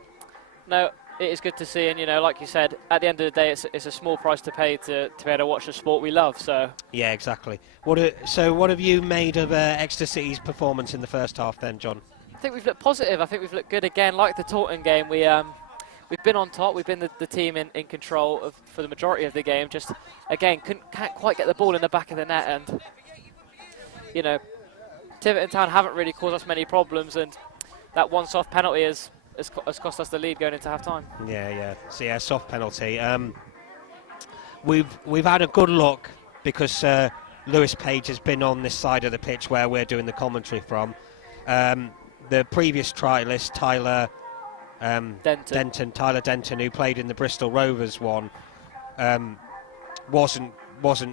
No, it is good to see, and like you said, at the end of the day, it's a small price to pay to be able to watch the sport we love. So yeah, exactly. What have you made of Exeter City's performance in the first half then, John? I think we've looked positive. I think we've looked good again. Like the Taunton game, we've been on top. We've been the team in control for the majority of the game. Just again, can't quite get the ball in the back of the net, and Tiverton Town haven't really caused us many problems, and that one soft penalty has cost us the lead going into half-time. Yeah. So yeah, soft penalty. We've had a good look because Lewis Page has been on this side of the pitch where we're doing the commentary from. The previous trialist, Tyler Denton, who played in the Bristol Rovers one, wasn't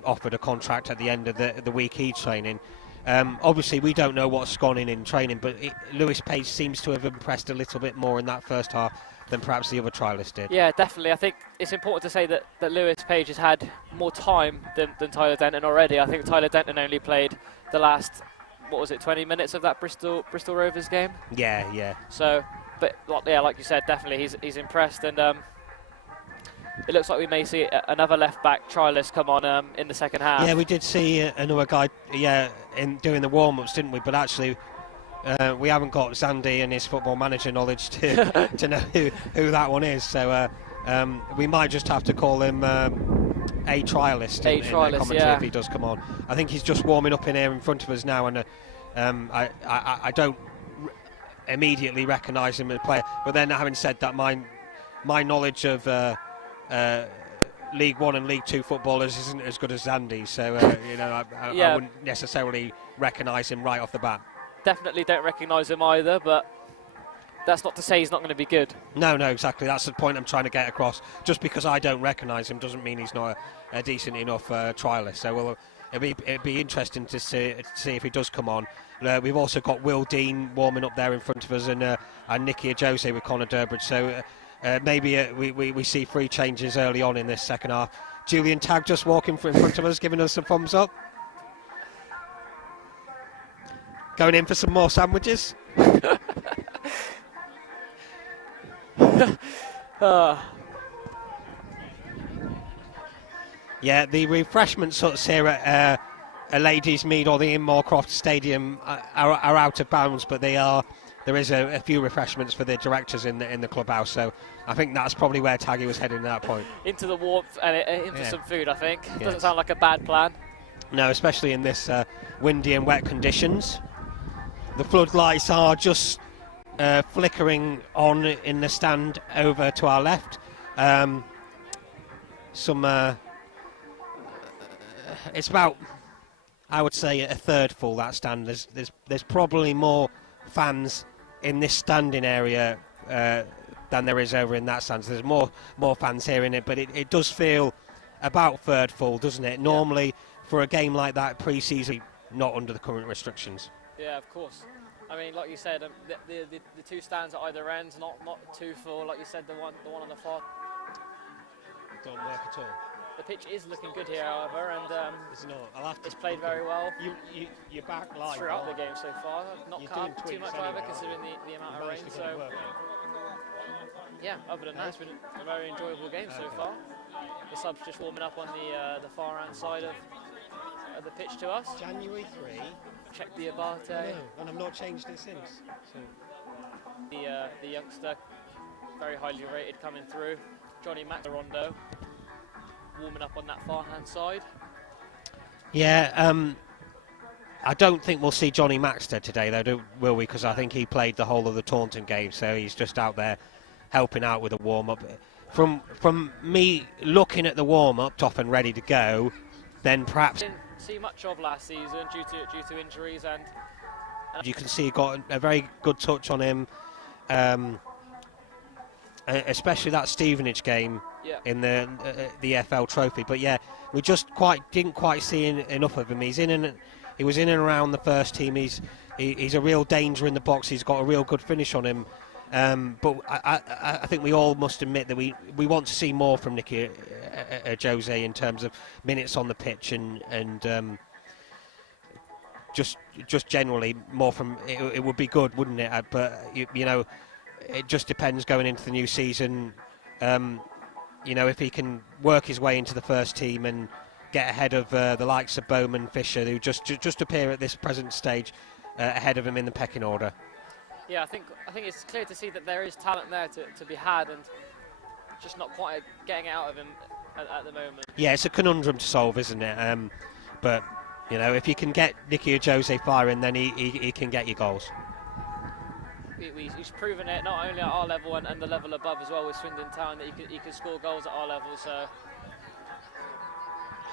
offered a contract at the end of the week he's training. Obviously, we don't know what's gone in training, but Lewis Page seems to have impressed a little bit more in that first half than perhaps the other trialists did. Yeah, definitely. I think it's important to say that Lewis Page has had more time than Tyler Denton already. I think Tyler Denton only played the last, 20 minutes of that Bristol Rovers game? Yeah. So, but like you said, definitely he's impressed, and it looks like we may see another left-back trialist come on in the second half. Yeah, we did see another guy, in doing the warm-ups, didn't we? But actually, we haven't got Zandy and his football manager knowledge to know who that one is. So we might just have to call him a trialist in the commentary if he does come on. I think he's just warming up in here in front of us now, and I don't immediately recognise him as a player. But then, having said that, my knowledge of League 1 and League 2 footballers isn't as good as Zandy's, so I wouldn't necessarily recognise him right off the bat. Definitely don't recognise him either, but that's not to say he's not going to be good. No, exactly. That's the point I'm trying to get across. Just because I don't recognise him doesn't mean he's not a decent enough trialist. So it'd be interesting to see if he does come on. We've also got Will Dean warming up there in front of us, and Nicky Ajose with Conor Durbridge. So maybe we see 3 changes early on in this second half. Julian Tagg just walking in front of us, giving us a thumbs up. Going in for some more sandwiches. Yeah, the refreshment huts here at a Ladies' Mead or the Ian Moorcroft Stadium are out of bounds, but there is a few refreshments for the directors in the clubhouse. So I think that's probably where Taggy was heading at that point. Into the warmth and in for some food, I think. Yes. Doesn't sound like a bad plan. No, especially in this windy and wet conditions. The floodlights are just flickering on in the stand over to our left. It's about, I would say, a third full, that stand. There's probably more fans in this standing area than there is over in that stand. So there's more fans here in it, but it does feel about third full, doesn't it? Normally, for a game like that, pre-season, not under the current restrictions. Yeah, of course. I mean, like you said, the two stands at either end, not too full. Like you said, the one on the far. It don't work at all. The pitch is looking good here, however, and It's not. it's played very well. You're back live throughout the game so far. Not You're cut doing too much tweaks either, anyway, considering the amount of rain. Managed to So get it working. yeah, other than that, it's been a very enjoyable game so far. The subs just warming up on the far hand side of the pitch to us. January 3. Check the Abate. And I've not changed it since. So. The youngster, very highly rated, coming through. Johnny Rondo, warming up on that far hand side. Yeah, I don't think we'll see Johnny Maxter today, though, will we? Because I think he played the whole of the Taunton game, so he's just out there helping out with a warm-up. From me looking at the warm-up, top and ready to go, then perhaps Didn't see much of last season due to injuries, and you can see he got a very good touch on him, especially that Stevenage game in the FL Trophy. But yeah, we just didn't quite see enough of him. He was in and around the first team. He's a real danger in the box. He's got a real good finish on him. But I think we all must admit that we want to see more from Nicky Jose in terms of minutes on the pitch and just generally more from it would be good, wouldn't it? But you know, it just depends going into the new season. You know, if he can work his way into the first team and get ahead of the likes of Bowman, Fisher, who just appear at this present stage ahead of him in the pecking order. yeah, I think it's clear to see that there is talent there to be had, and just not quite getting it out of him at the moment. Yeah, it's a conundrum to solve, isn't it? But you know, if you can get Nicky Jose firing, then he can get you goals. He's proven it not only at our level and the level above as well with Swindon Town, that he can score goals at our level. So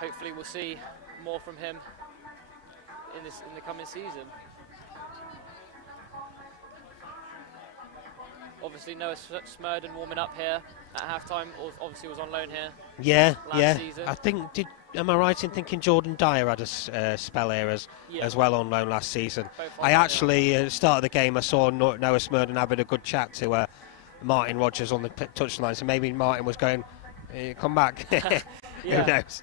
hopefully we'll see more from him in the coming season. Obviously Noah Smurden warming up here at half-time, obviously was on loan here. Yeah. Season. I think am I right in thinking Jordan Dyer had a spell here as well on loan last season? I actually started the game. I saw Noah Smurden having a good chat to Martin Rogers on the touchline. So maybe Martin was going, "Come back." Who knows?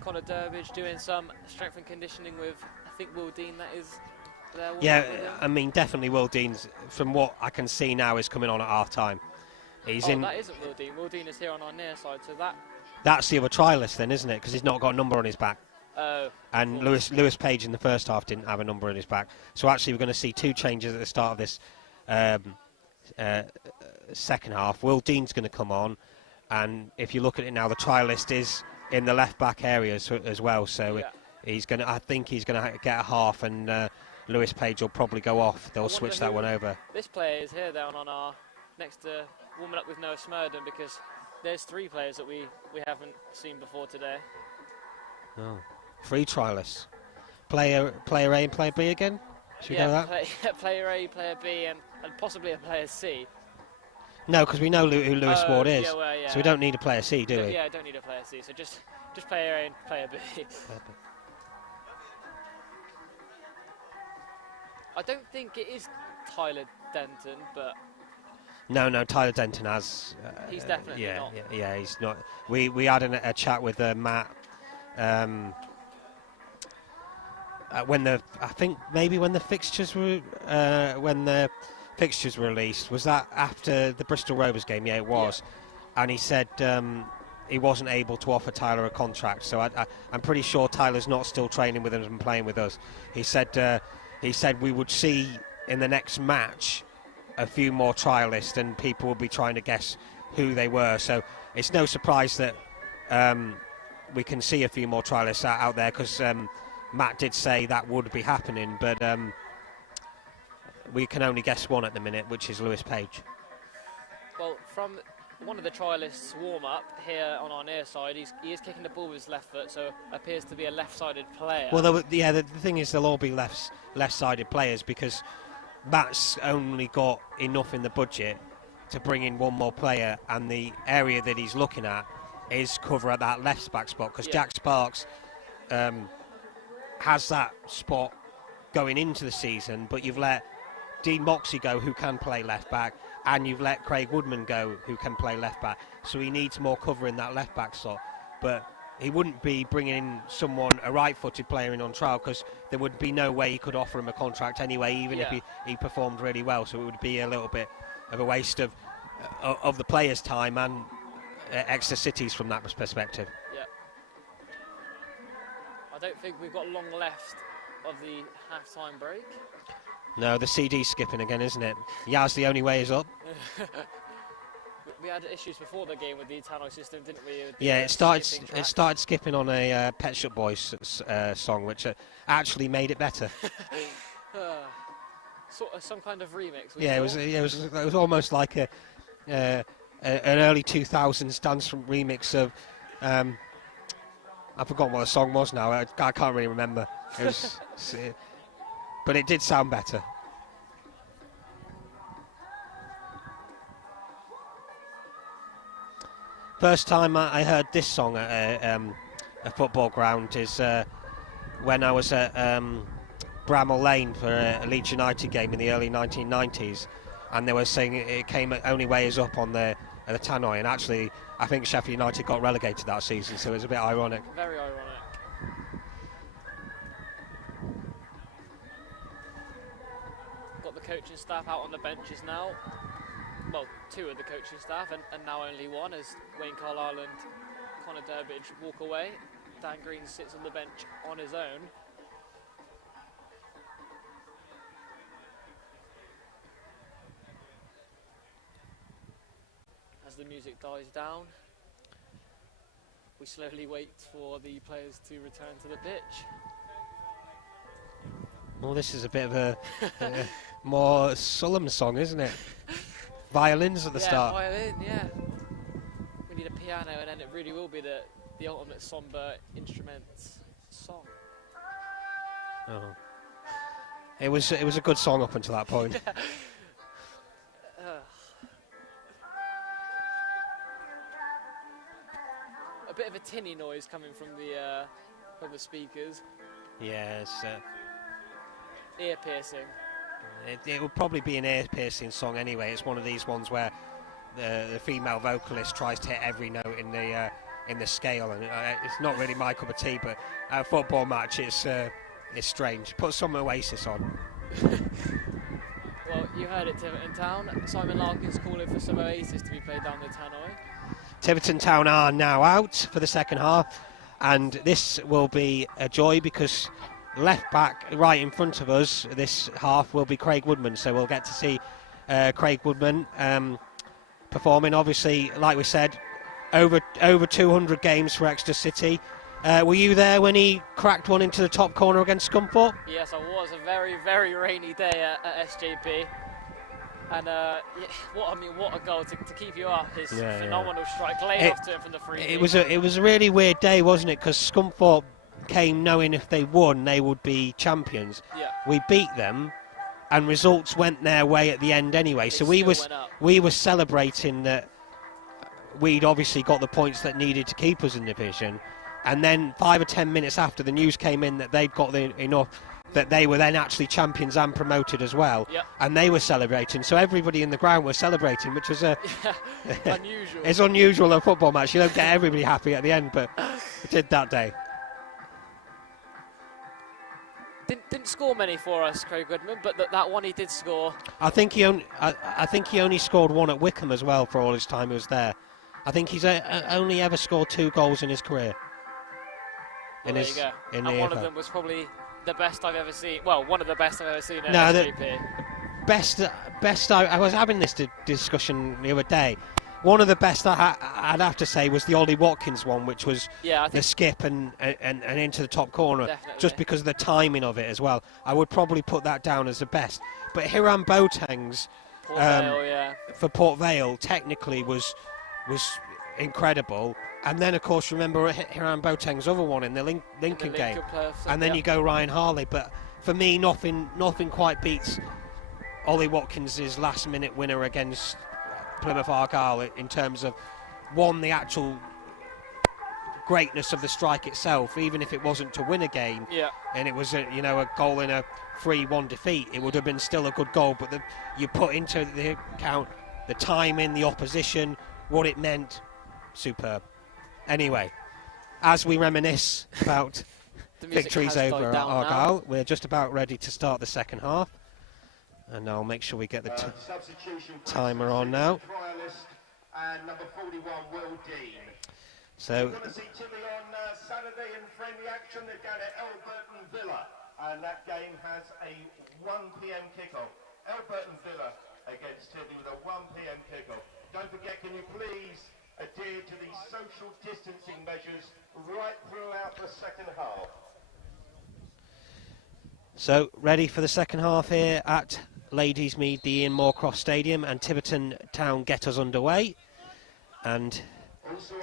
Connor Durbridge doing some strength and conditioning with, I think, Will Dean. That is. Yeah, I mean, definitely Will Dean's, from what I can see now, is coming on at half-time. That isn't Will Dean. Will Dean is here on our near side, so that's the other trialist then, isn't it? Because he's not got a number on his back. And Lewis Page in the first half didn't have a number on his back. So actually we're going to see two changes at the start of this second half. Will Dean's going to come on, and if you look at it now, the trialist is in the left-back area as well. So I think he's going to get a half, and Lewis Page will probably go off. They'll switch that one over. This player is here down on our next to warming up with Noah Smurden, because there's three players that we haven't seen before today. No, three trialists. Player A and player B again. Should we go with that? Player A, player B, and possibly a player C. No, because we know who Lewis Ward is, so we don't need a player C, do we? Yeah, don't need a player C. So just player A and player B. I don't think it is Tyler Denton, but no, Tyler Denton has. He's definitely not. Yeah, he's not. We had a chat with Matt I think maybe when the fixtures were released, was that after the Bristol Rovers game? Yeah, it was. Yeah. And he said he wasn't able to offer Tyler a contract, so I'm pretty sure Tyler's not still training with us and playing with us. He said we would see in the next match a few more trialists, and people will be trying to guess who they were. So it's no surprise that we can see a few more trialists out there, because Matt did say that would be happening, but we can only guess one at the minute, which is Lewis Page. Well, from one of the trialists' warm-up here on our near side, he is kicking the ball with his left foot, so appears to be a left-sided player. Well, the thing is, they'll all be left-sided players, because Matt's only got enough in the budget to bring in one more player, and the area that he's looking at is cover at that left-back spot, because Jack Sparks has that spot going into the season, but you've let Dean Moxey go, who can play left-back, and you've let Craig Woodman go, who can play left-back, so he needs more cover in that left-back slot. But he wouldn't be bringing in a right-footed player in on trial, because there would be no way he could offer him a contract anyway, even if he performed really well, so it would be a little bit of a waste of the player's time and Exeter City's from that perspective. Yeah. I don't think we've got long left of the half-time break. No, the CD's skipping again, isn't it? Yaz, the only way is up. We had issues before the game with the tannoy system, didn't we? Yeah, it started skipping on a Pet Shop Boys song, which actually made it better. Sort of some kind of remix. Yeah, it was almost like an early 2000s dance remix of. I've forgotten what the song was now. I can't really remember. It was, but it did sound better. First time I heard this song at a football ground is when I was at Bramall Lane for a Leeds United game in the early 1990s, and they were saying it came Only Way Is Up on the tannoy, and actually I think Sheffield United got relegated that season, so it was a bit ironic. Very ironic. Got the coaching staff out on the benches now. Well, two of the coaching staff, and now only one, as Wayne Carlisle and Connor Durbridge walk away. Dan Green sits on the bench on his own. As the music dies down, we slowly wait for the players to return to the pitch. Well, this is a bit of a more solemn song, isn't it? Violins at the start. Violin, yeah. We need a piano, and then it really will be the ultimate somber instruments song. Oh. It was a good song up until that point. A bit of a tinny noise coming from the speakers. Yeah, it's ear piercing. It would probably be an ear-piercing song anyway. It's one of these ones where the female vocalist tries to hit every note in the scale, and it's not really my cup of tea. But at a football match, it's strange. Put some Oasis on. Well, you heard it, Tiverton Town. Simon Larkin's calling for some Oasis to be played down the tannoy. Tiverton Town are now out for the second half, and this will be a joy, because left back right in front of us this half will be Craig Woodman, so we'll get to see Craig Woodman performing. Obviously, like we said, over 200 games for Exeter City. Were you there when he cracked one into the top corner against Scunthorpe? Yes, I was. A very, very rainy day at SJP. And what a goal to keep you up. His phenomenal strike laid off to him from the free. It was a really weird day, wasn't it? Because Scunthorpe came knowing if they won they would be champions. Yeah. We beat them, and results went their way at the end anyway. So we were celebrating that we'd obviously got the points that needed to keep us in the division, and then 5 or 10 minutes after, the news came in that they'd got enough that they were then actually champions and promoted as well. Yep. And they were celebrating, so everybody in the ground was celebrating, which was unusual. It's unusual in a football match. You don't get everybody happy at the end, but it did that day. Didn't score many for us, Craig Goodman, but that one he did score. I think he only scored one at Wickham as well for all his time he was there. I think he's only ever scored 2 goals in his career. Well, there you go. And one of them was probably the best I've ever seen. Well, one of the best I've ever seen at SGP. Best. I was having this discussion the other day. One of the best I'd have to say was the Ollie Watkins one, which was the skip and into the top corner. Definitely. Just because of the timing of it as well. I would probably put that down as the best. But Hiram Boateng's for Port Vale technically was incredible. And then, of course, remember Hiram Boateng's other one in the Lincoln game. And then you go Ryan Harley. But for me, nothing quite beats Ollie Watkins' last-minute winner against Plymouth Argyle in terms of, one, the actual greatness of the strike itself, even if it wasn't to win a game, and it was a goal in a 3-1 defeat, it would have been still a good goal. But you put into the account the timing, the opposition, what it meant, superb. Anyway, as we reminisce about victories over Argyle, we're just about ready to start the second half. And I'll make sure we get the timer on now. And number 41, Will Dean. So, we're going to see Timmy on Saturday in friendly action. They're down at Elburton Villa, and that game has a 1 p.m. kickoff. Elburton Villa against Timmy with a 1 p.m. kickoff. Don't forget, can you please adhere to these social distancing measures right throughout the second half? So, ready for the second half here at Ladies Mead, the Ian Moorcroft Stadium, and Tiverton Town get us underway. And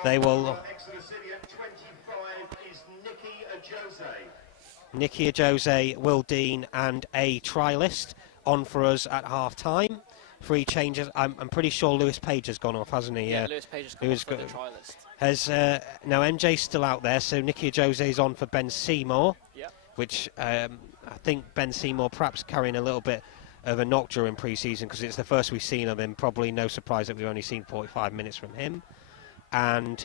they will. Exeter City at 25 is Nicky Ajose, Will Dean, and a trialist on for us at half time. 3 changes. I'm pretty sure Lewis Page has gone off, hasn't he? Yeah, Lewis Page has gone off for the trialist. Has now MJ's still out there, so Nicky Ajose is on for Ben Seymour. Yep. Which I think Ben Seymour perhaps carrying a little bit of a knock during pre-season because it's the first we've seen of him. Probably no surprise that we've only seen 45 minutes from him. And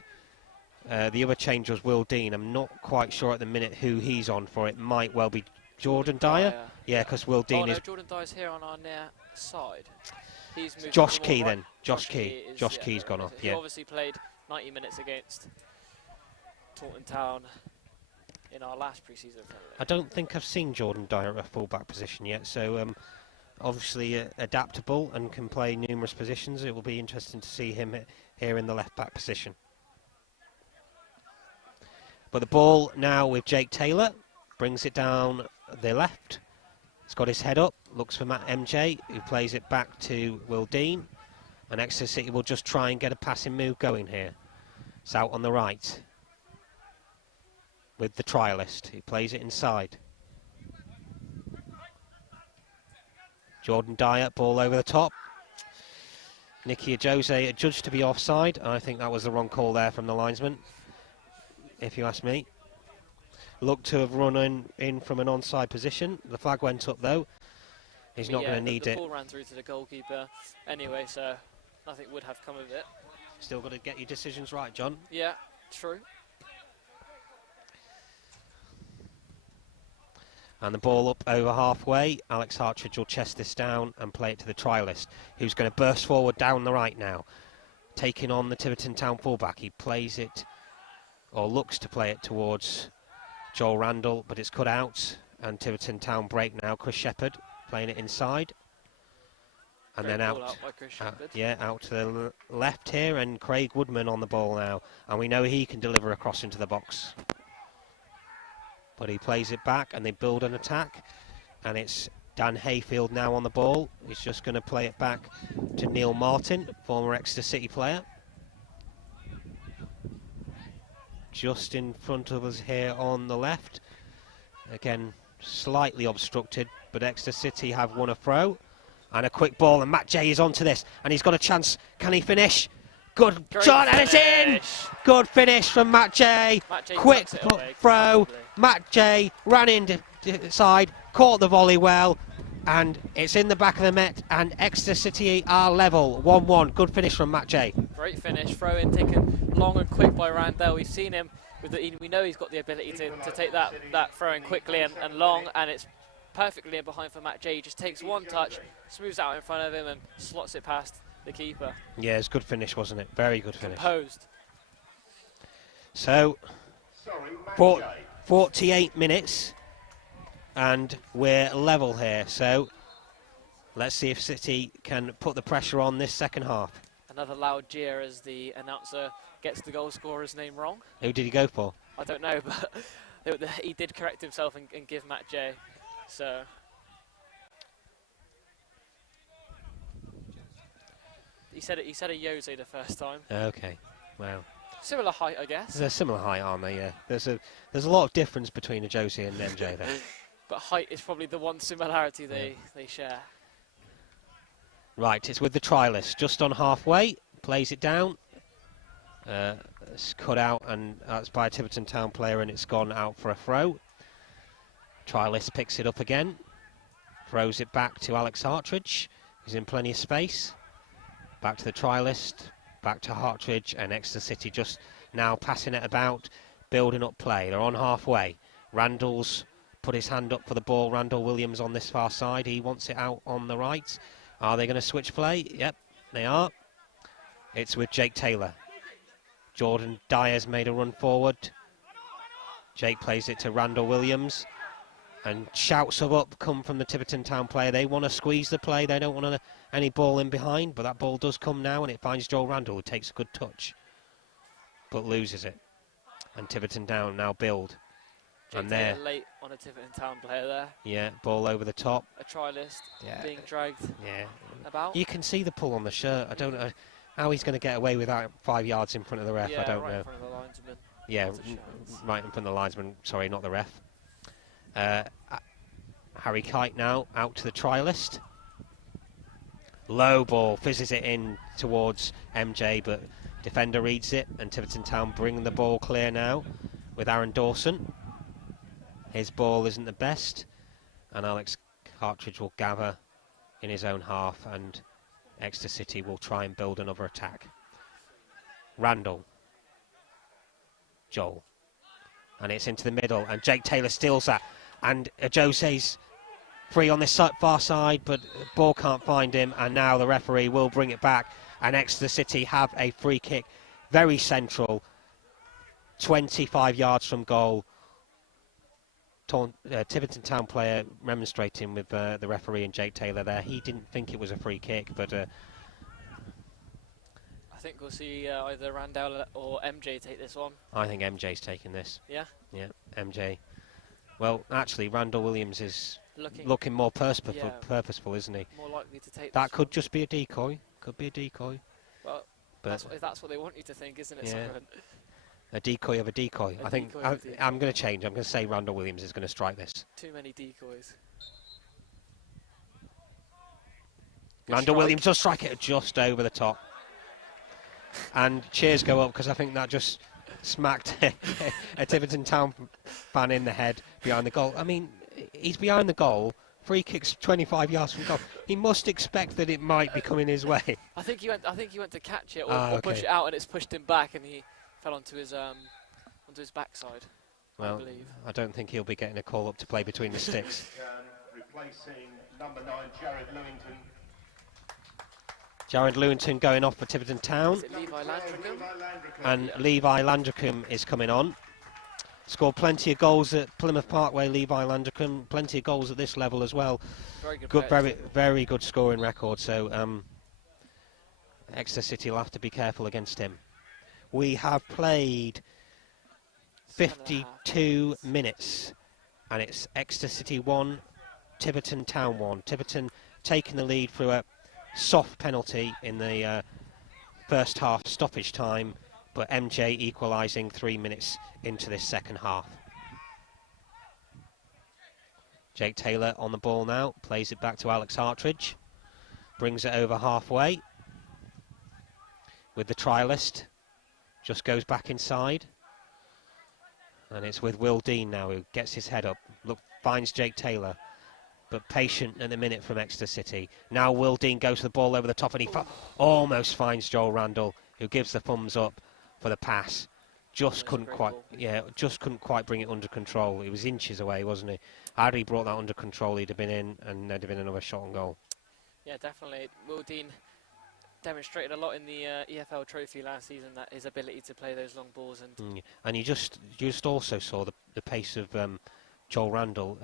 the other change was Will Dean. I'm not quite sure at the minute who he's on for. It might well be Jordan Dyer. Yeah, because Will Dean is... Jordan Dyer's here on our near side. He's moved Josh Key then. Josh Key's gone off, He obviously played 90 minutes against Tiverton Town in our last pre-season friendly. I don't think I've seen Jordan Dyer at a full-back position yet, so obviously adaptable and can play numerous positions. It will be interesting to see him here in the left-back position. But the ball now with Jake Taylor, brings it down the left. He's got his head up, looks for Matt MJ, who plays it back to Will Dean. And Exeter City will just try and get a passing move going here. It's out on the right with the trialist, who plays it inside. Jordan Dyer, ball over the top. Nicky Ajose adjudged to be offside. I think that was the wrong call there from the linesman, if you ask me. Looked to have run in from an onside position. The flag went up though. He's not going to need it. The ball ran through to the goalkeeper anyway, so nothing would have come of it. Still got to get your decisions right, John. Yeah, true. And the ball up over halfway. Alex Hartridge will chest this down and play it to the trialist, who's going to burst forward down the right now, taking on the Tiverton Town fullback. He plays it, or looks to play it, towards Joel Randall, but it's cut out. And Tiverton Town break now. Chris Shepherd playing it inside. And then out by Chris Shepherd. Out to the left here, and Craig Woodman on the ball now. And we know he can deliver a cross into the box. But he plays it back and they build an attack, and it's Dan Hayfield now on the ball. He's just going to play it back to Neil Martin, former Exeter City player. Just in front of us here on the left. Again, slightly obstructed, but Exeter City have won a throw. And a quick ball, and Matt J is onto this, and he's got a chance. Can he finish? Good shot, and it's in! Good finish from Matt J. Quick throw. Matt J ran inside, caught the volley well, and it's in the back of the net, and Exeter City are level, 1-1. Good finish from Matt J. Great finish, throw in taken long and quick by Randell. We've seen him we know he's got the ability to take that throw in quickly and long, and it's perfectly in behind for Matt J. He just takes one touch, smooths out in front of him and slots it past the keeper. Yeah, it's a good finish, wasn't it? Very good finish. Composed. So, 48 minutes, and we're level here. So, let's see if City can put the pressure on this second half. Another loud jeer as the announcer gets the goal scorer's name wrong. Who did he go for? I don't know, but he did correct himself and give Matt J. So he said a Jose the first time. Okay, wow. Similar height, I guess. They're similar height, aren't they? Yeah. There's a lot of difference between a Jose and MJ there. But height is probably the one similarity they share. Right, it's with the trialist, just on halfway, plays it down. It's cut out, and that's by a Tiverton Town player, and it's gone out for a throw. Trialist picks it up again, throws it back to Alex Hartridge. He's in plenty of space. Back to the trialist, back to Hartridge, and Exeter City just now passing it about, building up play. They're on halfway. Randall's put his hand up for the ball. Randall Williams on this far side. He wants it out on the right. Are they going to switch play? Yep, they are. It's with Jake Taylor. Jordan Dyer's made a run forward. Jake plays it to Randall Williams. And shouts of up come from the Tiverton Town player. They want to squeeze the play. They don't want any ball in behind. But that ball does come now, and it finds Joel Randall, who takes a good touch. But loses it. And Tiverton Town now build. And they're late on a Tiverton Town player there. Yeah, ball over the top. A trialist being dragged about. You can see the pull on the shirt. I don't know how he's going to get away with that 5 yards in front of the ref. Yeah, I don't right know. In front of the linesman. Yeah, right in front of the linesman. Sorry, not the ref. Harry Kite now out to the trialist. Low ball, fizzes it in towards MJ, but defender reads it, and Tiverton Town bring the ball clear now with Aaron Dawson. His ball isn't the best, and Alex Hartridge will gather in his own half, and Exeter City will try and build another attack. Randall. Joel. And it's into the middle, and Jake Taylor steals that. And Jose's free on this far side, but ball can't find him, and now the referee will bring it back, and Exeter City have a free kick, very central, 25 yards from goal. Tiverton Town player remonstrating with the referee and Jake Taylor there. He didn't think it was a free kick, but I think we'll see either Randall or MJ take this one. I think MJ's taking this. Yeah? Yeah, MJ. Well, actually, Randall Williams is looking more purposeful, isn't he? More likely to take that could just be a decoy. Could be a decoy. Well, that's what they want you to think, isn't it, yeah. Simon? A decoy of a decoy. I think I'm going to change. I'm going to say Randall Williams is going to strike this. Too many decoys. Randall Williams does strike it just over the top. And cheers go up, because I think that just smacked a Tiverton Town fan in the head behind the goal. I mean, he's behind the goal. Free kicks 25 yards from goal. He must expect that it might be coming his way. I think he went to catch it or push it out, and it's pushed him back, and he fell onto his backside. Well, I believe. I don't think he'll be getting a call up to play between the sticks. Replacing number 9, Jared Lewington. Jared Lewington going off for Tiverton Town. Is it Levi Landricum? And Levi Landricum is coming on. Scored plenty of goals at Plymouth Parkway, Levi Landricum. Plenty of goals at this level as well. Very good scoring record. So Exeter City will have to be careful against him. We have played 52 minutes, and it's Exeter City 1, Tiverton Town 1. Tiverton taking the lead through a soft penalty in the first half stoppage time, but MJ equalising 3 minutes into this second half. Jake Taylor on the ball now, plays it back to Alex Hartridge, brings it over halfway with the trialist, just goes back inside, and it's with Will Dean now, who gets his head up, finds Jake Taylor, but patient at the minute from Exeter City. Now Will Dean goes to the ball over the top, and he almost finds Joel Randall, who gives the thumbs up for the pass. just That's a couldn't great quite, ball. just couldn't quite bring it under control. He was inches away, wasn't he? Had he brought that under control, he'd have been in, and there'd have been another shot on goal. Yeah, definitely. Will Dean demonstrated a lot in the EFL Trophy last season, that his ability to play those long balls. And you just also saw the pace of Joel Randall.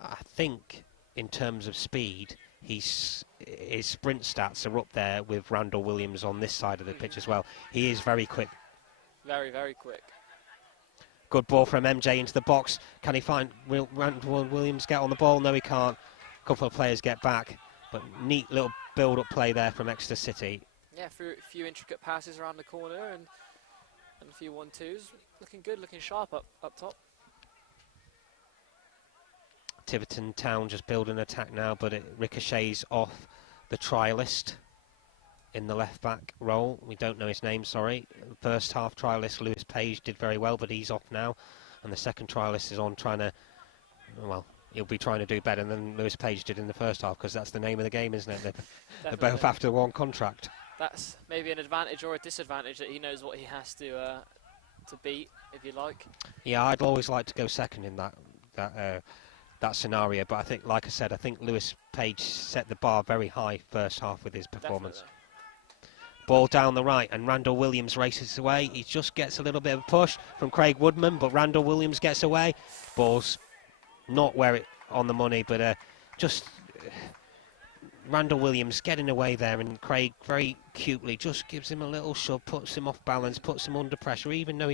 I think in terms of speed, his sprint stats are up there with Randall Williams on this side of the pitch as well. He is very quick. Very, very quick. Good ball from MJ into the box. Can he find Randall Williams get on the ball? No, he can't. A couple of players get back, but neat little build-up play there from Exeter City. Yeah, through a few intricate passes around the corner and a few 1-2s. Looking good, looking sharp up top. Tiverton Town just building an attack now, but it ricochets off the trialist in the left-back role. We don't know his name, sorry. First half trialist Lewis Page did very well, but he's off now. And the second trialist is on trying to, well, he'll be trying to do better than Lewis Page did in the first half, because that's the name of the game, isn't it? They're both after one contract. That's maybe an advantage or a disadvantage, that he knows what he has to beat, if you like. Yeah, I'd always like to go second in that scenario, but I think, like I said, I think Lewis Page set the bar very high first half with his performance. Definitely. Ball down the right, and Randall Williams races away. He just gets a little bit of a push from Craig Woodman, but Randall Williams gets away. Ball's not where it on the money, but just Randall Williams getting away there, and Craig very cutely just gives him a little shove, puts him off balance, puts him under pressure. Even though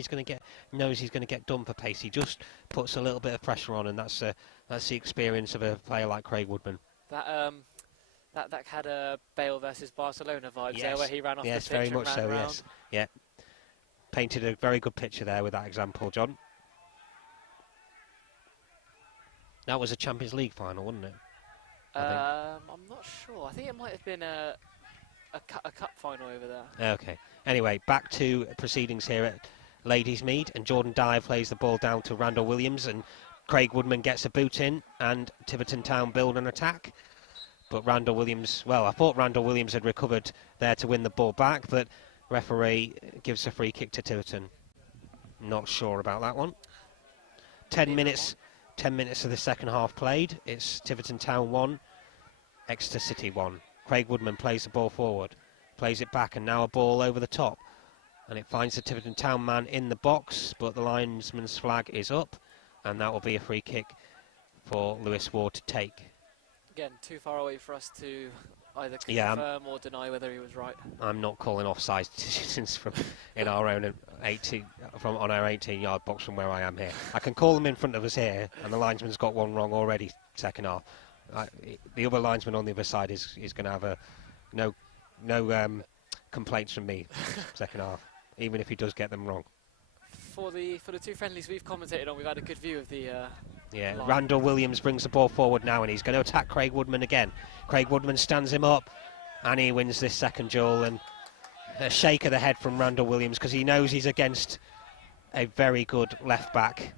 knows he's going to get done for pace, he just puts a little bit of pressure on, and that's the experience of a player like Craig Woodman. That had a Bale versus Barcelona vibes there, where he ran off the pitch very and much ran so. around. Yes, yeah, painted a very good picture there with that example, John. That was a Champions League final, wasn't it? I'm not sure. I think it might have been a cup final over there. Okay. Anyway, back to proceedings here at Ladies Mead, and Jordan Dyer plays the ball down to Randall Williams, and Craig Woodman gets a boot in, and Tiverton Town build an attack. But Randall Williams, well, I thought Randall Williams had recovered there to win the ball back, but referee gives a free kick to Tiverton. Not sure about that one. 10 minutes of the second half played. It's Tiverton Town 1, Exeter City 1. Craig Woodman plays the ball forward, plays it back, and now a ball over the top. And it finds the Tiverton Town man in the box, but the linesman's flag is up, and that will be a free kick for Lewis Ward to take. Again, too far away for us to either confirm or deny whether he was right. I'm not calling offside decisions from in our own 18-yard box from where I am here. I can call them in front of us here, and the linesman's got one wrong already. Second half, the other linesman on the other side is going to have no complaints from me. Second half, even if he does get them wrong. For the two friendlies we've commentated on, we've had a good view of the. Line. Randall Williams brings the ball forward now, and he's going to attack Craig Woodman again. Craig Woodman stands him up, and he wins this second duel. And a shake of the head from Randall Williams, because he knows he's against a very good left back.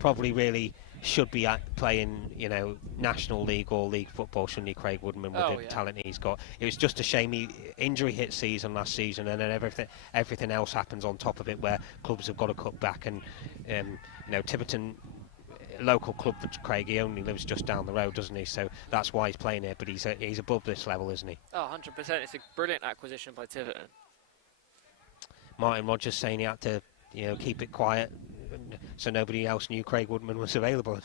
Probably really should be playing, National League or league football, shouldn't he, Craig Woodman, with the talent he's got. It was just a shame injury hit season last season, and then everything else happens on top of it, where clubs have got to cut back. And Tiverton, local club for Craig, he only lives just down the road, doesn't he? So that's why he's playing here, but he's above this level, isn't he? Oh, 100%. It's a brilliant acquisition by Tiverton. Martin Rogers saying he had to keep it quiet so nobody else knew Craig Woodman was available.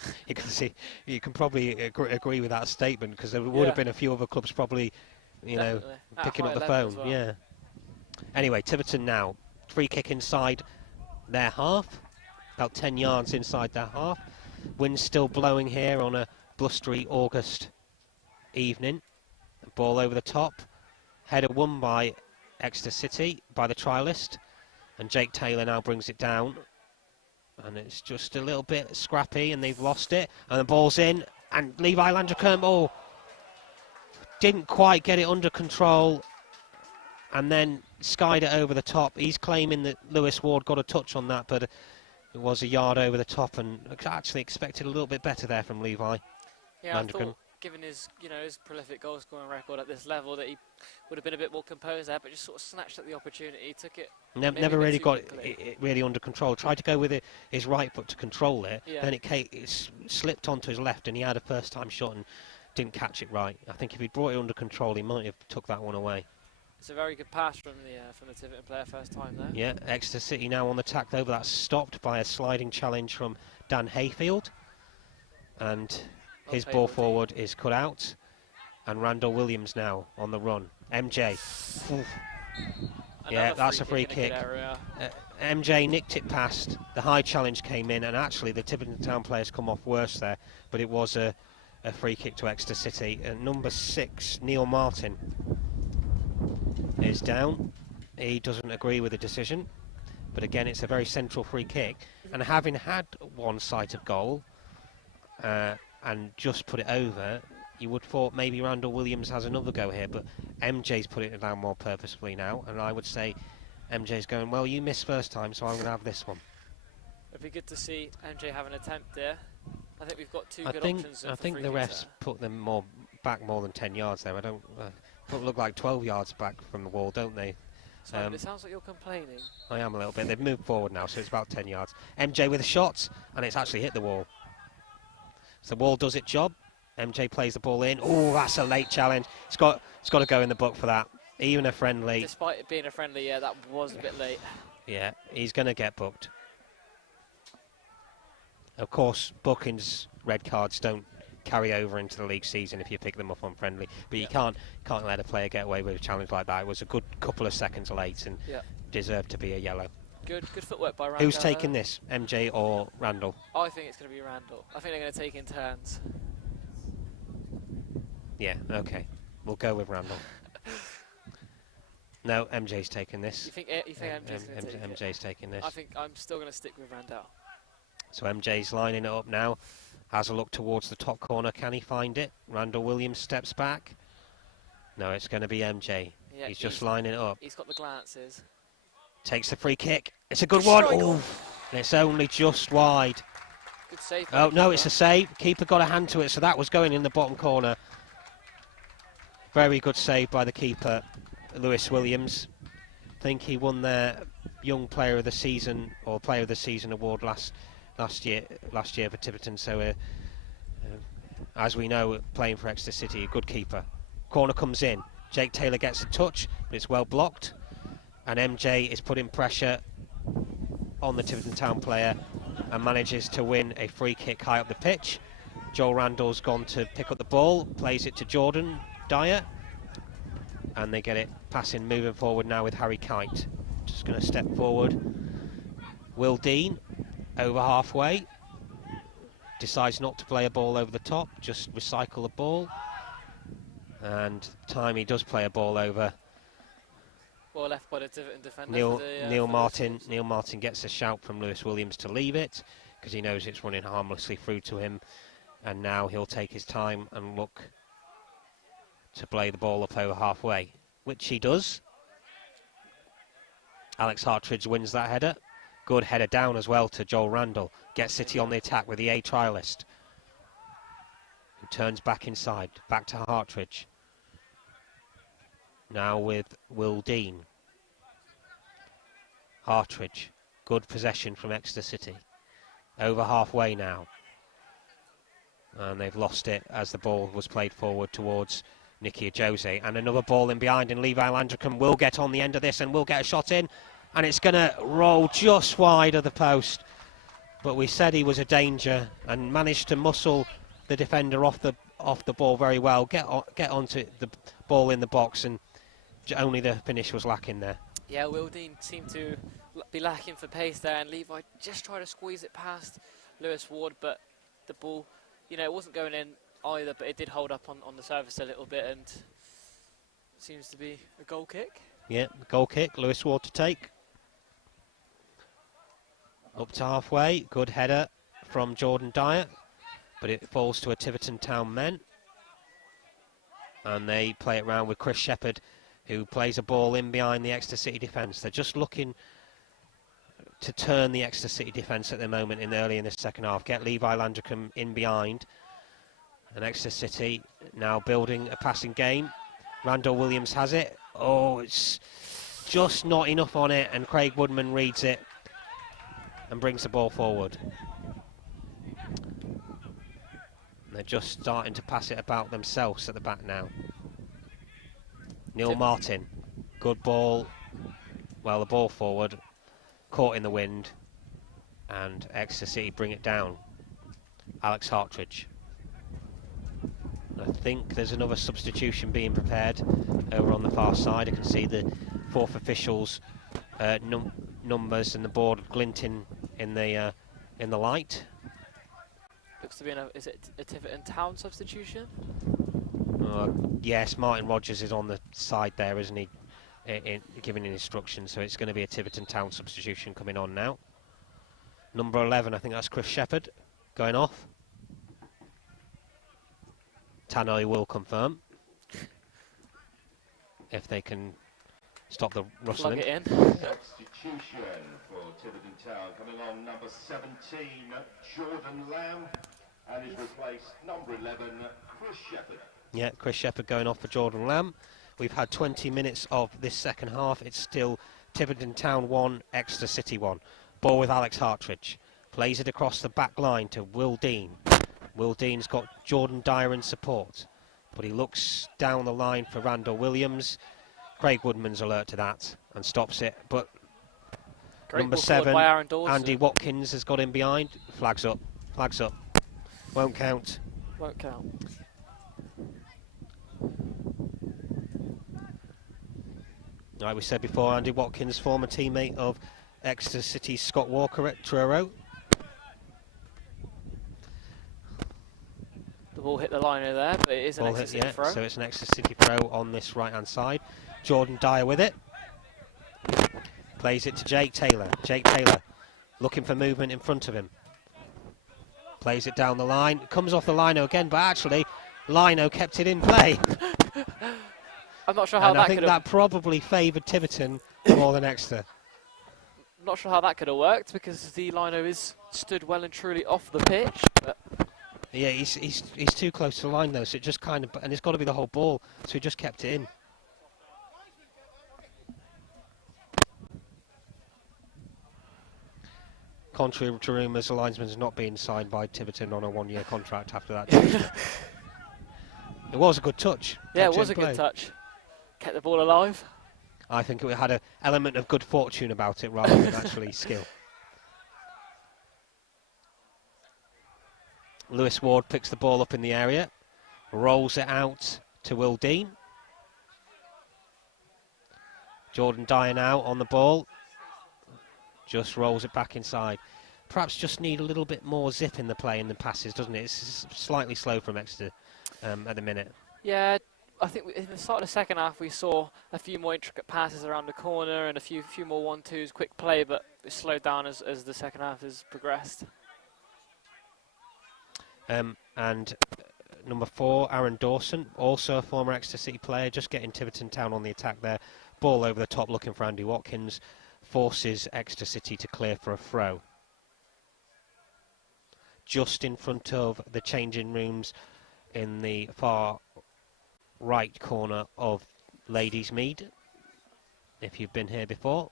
You can probably agree with that statement, because there would have been a few other clubs probably picking up the phone. Well. Yeah. Anyway, Tiverton now, free kick inside their half, about 10 yards inside their half. Wind's still blowing here on a blustery August evening. Ball over the top. Header won by Exeter City, by the trialist. And Jake Taylor now brings it down. And it's just a little bit scrappy, and they've lost it. And the ball's in, and Levi Landricum, didn't quite get it under control, and then skied it over the top. He's claiming that Lewis Ward got a touch on that, but it was a yard over the top, and actually expected a little bit better there from Levi Landricum. given his, his prolific goal scoring record at this level, that he would have been a bit more composed there, but just sort of snatched at the opportunity, took it. Never really got it really under control. Tried to go with his right foot to control it, then it slipped onto his left, and he had a first-time shot and didn't catch it right. I think if he'd brought it under control, he might have took that one away. It's a very good pass from the Tiverton player first time there. Yeah, Exeter City now on the attack though, but that's stopped by a sliding challenge from Dan Hayfield, and his ball forward is cut out, and Randall Williams now on the run. MJ. Yeah, that's a free kick. MJ nicked it past, the high challenge came in, and actually the Tiverton Town players come off worse there, but it was a free kick to Exeter City. Number 6, Neil Martin, is down. He doesn't agree with the decision, but again it's a very central free kick, and having had one sight of goal and just put it over, you would thought maybe Randall Williams has another go here, but MJ's put it down more purposefully now, and I would say MJ's going, well, you missed first time, so I'm going to have this one. It'd be good to see MJ have an attempt there. I think we've got two good options. I think the refs put them back more than 10 yards there. I don't look like 12 yards back from the wall, don't they? Simon, it sounds like you're complaining. I am a little bit. They've moved forward now, so it's about 10 yards. MJ with a shot, and it's actually hit the wall. So the wall does its job. MJ plays the ball in. Oh, that's a late challenge. It's got to go in the book for that. Even a friendly. Despite it being a friendly, yeah, that was a bit late. Yeah, he's going to get booked. Of course, bookings, red cards don't carry over into the league season if you pick them up on friendly, but you can't let a player get away with a challenge like that. It was a good couple of seconds late and deserved to be a yellow. Good footwork by Randall. Who's taking this, MJ or Randall? I think it's going to be Randall. I think they're going to take in turns. Yeah, okay. We'll go with Randall. No, MJ's taking this. You think MJ's going to take it? MJ's taking this. I think I'm still going to stick with Randall. So MJ's lining it up now. Has a look towards the top corner. Can he find it? Randall Williams steps back. No, it's going to be MJ. Yeah, he's just lining it up. He's got the glances. Takes the free kick. It's a good one. Oh, and it's only just wide. Good save. Oh, no, it's a save. Keeper got a hand to it, so that was going in the bottom corner. Very good save by the keeper, Lewis Williams. I think he won their Young Player of the Season or Player of the Season award last year for Tiverton. So, as we know, playing for Exeter City, a good keeper. Corner comes in. Jake Taylor gets a touch, but it's well blocked. And MJ is putting pressure on the Tiverton Town player and manages to win a free kick high up the pitch. Joel Randall's gone to pick up the ball, plays it to Jordan Dyer, and they get it passing, moving forward now with Harry Kite. Just going to step forward. Will Dean, over halfway, decides not to play a ball over the top, just recycle the ball. And time he does play a ball over. Well left by the Tiverton defender. Neil Martin gets a shout from Lewis Williams to leave it because he knows it's running harmlessly through to him, and now he'll take his time and look to play the ball up over halfway, which he does. Alex Hartridge wins that header. Good header down as well to Joel Randall. Gets City on the attack with the A trialist, who turns back inside, back to Hartridge. Now with Will Dean. Hartridge, good possession from Exeter City. Over halfway now. And they've lost it as the ball was played forward towards Nicky Ajose. And another ball in behind, and Levi Landricum will get on the end of this and will get a shot in. And it's going to roll just wide of the post. But we said he was a danger and managed to muscle the defender off the ball very well. Get onto the ball in the box, and only the finish was lacking there. Yeah, Will Dean seemed to be lacking for pace there, and Levi just tried to squeeze it past Lewis Ward, but the ball, it wasn't going in either, but it did hold up on the surface a little bit, and it seems to be a goal kick. Yeah, goal kick, Lewis Ward to take. Up to halfway, good header from Jordan Dyer, but it falls to a Tiverton Town men. And they play it round with Chris Shepherd, who plays a ball in behind the Exeter City defence. They're just looking to turn the Exeter City defence at the moment early in the second half. Get Levi Landricum in behind. And Exeter City now building a passing game. Randall Williams has it. Oh, it's just not enough on it, and Craig Woodman reads it and brings the ball forward. They're just starting to pass it about themselves at the back now. Neil Martin, good ball. Well, the ball forward, caught in the wind, and Exeter City bring it down. Alex Hartridge. I think there's another substitution being prepared over on the far side. I can see the fourth officials' numbers and the board glinting in the light. Looks to be is it a Tiverton Town substitution? Yes, Martin Rogers is on the side there, isn't he? Giving instructions, so it's going to be a Tiverton Town substitution coming on now. Number 11, I think that's Chris Shepherd, going off. Tannoy will confirm if they can stop the rustling. Plug it in. Substitution for Tiverton Town. Coming on, number 17, Jordan Lamb, and he's replaced number 11, Chris Shepherd. Yeah, Chris Shepherd going off for Jordan Lamb. We've had 20 minutes of this second half. It's still Tiverton Town 1, Exeter City 1. Ball with Alex Hartridge. Plays it across the back line to Will Dean. Will Dean's got Jordan Dyer in support, but he looks down the line for Randall Williams. Craig Woodman's alert to that and stops it, but number 7, Andy Watkins, has got in behind. Flags up, flags up. Won't count. Won't count. Like we said before, Andy Watkins, former teammate of Exeter City's Scott Walker at Truro. The ball hit the liner there, but it is an Exeter City throw. So it's an Exeter City throw on this right-hand side. Jordan Dyer with it. Plays it to Jake Taylor. Jake Taylor looking for movement in front of him. Plays it down the line. Comes off the lino again, but actually, Lino kept it in play. I'm not sure how that could have... I think that probably favoured Tiverton more than Exeter. Not sure how that could have worked, because the lino is stood well and truly off the pitch. But yeah, he's too close to the line though, so it just kind of... And it's got to be the whole ball, so he just kept it in. Contrary to rumours, the linesman's not being signed by Tiverton on a one-year contract after that. It was a good touch. Yeah, it was a good touch. Kept the ball alive. I think it had an element of good fortune about it rather than actually skill. Lewis Ward picks the ball up in the area, rolls it out to Will Dean. Jordan Dyer now on the ball, just rolls it back inside. Perhaps just need a little bit more zip in the play in the passes, doesn't it? It's slightly slow from Exeter at the minute. Yeah, I think in the start of the second half we saw a few more intricate passes around the corner and a few more 1-2s, quick play, but it slowed down as the second half has progressed. And number 4, Aaron Dawson, also a former Exeter City player, just getting Tiverton Town on the attack there. Ball over the top looking for Andy Watkins, forces Exeter City to clear for a throw. Just in front of the changing rooms in the far right corner of Ladies Mead, if you've been here before.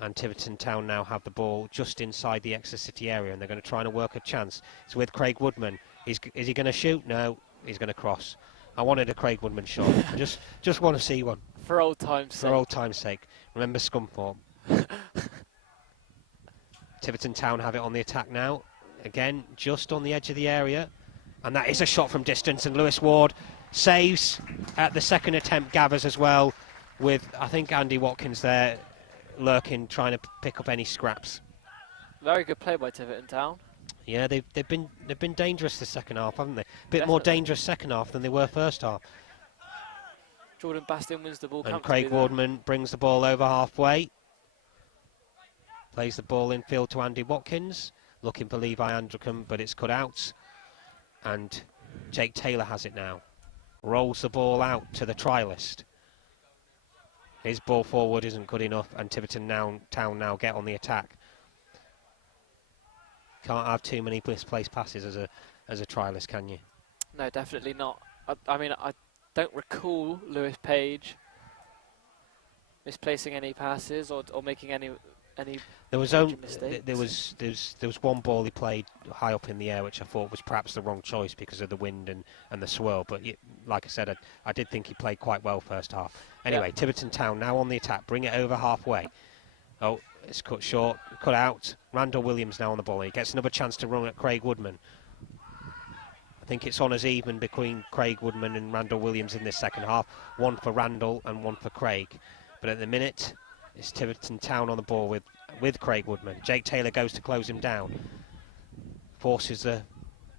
And Tiverton Town now have the ball just inside the Exeter City area, and they're going to try and work a chance. It's with Craig Woodman. Is he going to shoot? No, he's going to cross. I wanted a Craig Woodman shot. just want to see one. For old time's sake. For old time's sake. Remember Scunthorpe. Tiverton Town have it on the attack now. Again, just on the edge of the area. And that is a shot from distance, and Lewis Ward saves at the second attempt, gathers as well, with, I think, Andy Watkins there lurking, trying to pick up any scraps. Very good play by Tiverton Town. Yeah, they've been dangerous this second half, haven't they? A bit more dangerous second half than they were first half. Jordan Bastin wins the ball. And Craig Wardman brings the ball over halfway. Plays the ball infield to Andy Watkins, looking for Levi Andricum, but it's cut out. And Jake Taylor has it now. Rolls the ball out to the trialist. His ball forward isn't good enough, and Tiverton Town now get on the attack. Can't have too many misplaced passes as a trialist, can you? No, definitely not. I mean, I don't recall Lewis Page misplacing any passes or making any There was major mistakes. there was one ball he played high up in the air, which I thought was perhaps the wrong choice because of the wind and the swirl. But like I said, I did think he played quite well first half. Anyway, Yep. Tiverton Town now on the attack, bring it over halfway. Oh, it's cut short, cut out. Randall Williams now on the ball. He gets another chance to run at Craig Woodman. I think it's on as even between Craig Woodman and Randall Williams in this second half. One for Randall and one for Craig. But at the minute, it's Tiverton Town on the ball with Craig Woodman. Jake Taylor goes to close him down. Forces the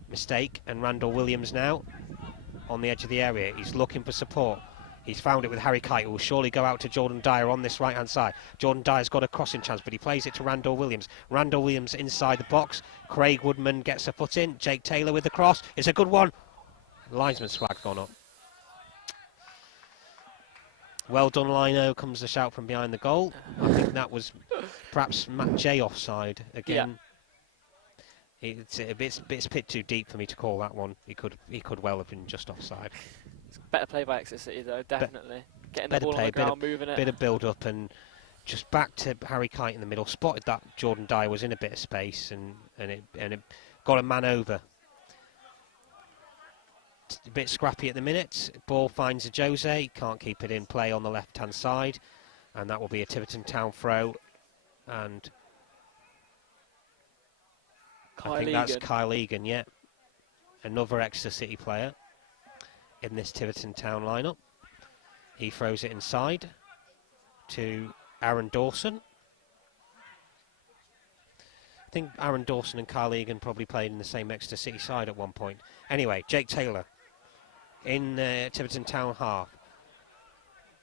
mistake, and Randall Williams now on the edge of the area. He's looking for support. He's found it with Harry Kite, who will surely go out to Jordan Dyer on this right-hand side. Jordan Dyer's got a crossing chance, but he plays it to Randall Williams. Randall Williams inside the box. Craig Woodman gets a foot in. Jake Taylor with the cross. It's a good one. Linesman's flag gone up. Well done, Lino, comes the shout from behind the goal. I think that was perhaps Matt J offside again. Yeah. It's a bit too deep for me to call that one. He could well have been just offside. It's better play by Exeter City though, definitely. Getting the Better ball play, on the ground, moving it. Bit of build up and just back to Harry Kite in the middle. Spotted that Jordan Dyer was in a bit of space and it got a man over. A bit scrappy at the minute. Ball finds a Jose, can't keep it in play on the left hand side, and that will be a Tiverton Town throw. And I think that's Kyle Egan, yeah. Another Exeter City player in this Tiverton Town lineup. He throws it inside to Aaron Dawson. I think Aaron Dawson and Kyle Egan probably played in the same Exeter City side at one point. Anyway, Jake Taylor in Tiverton Town half.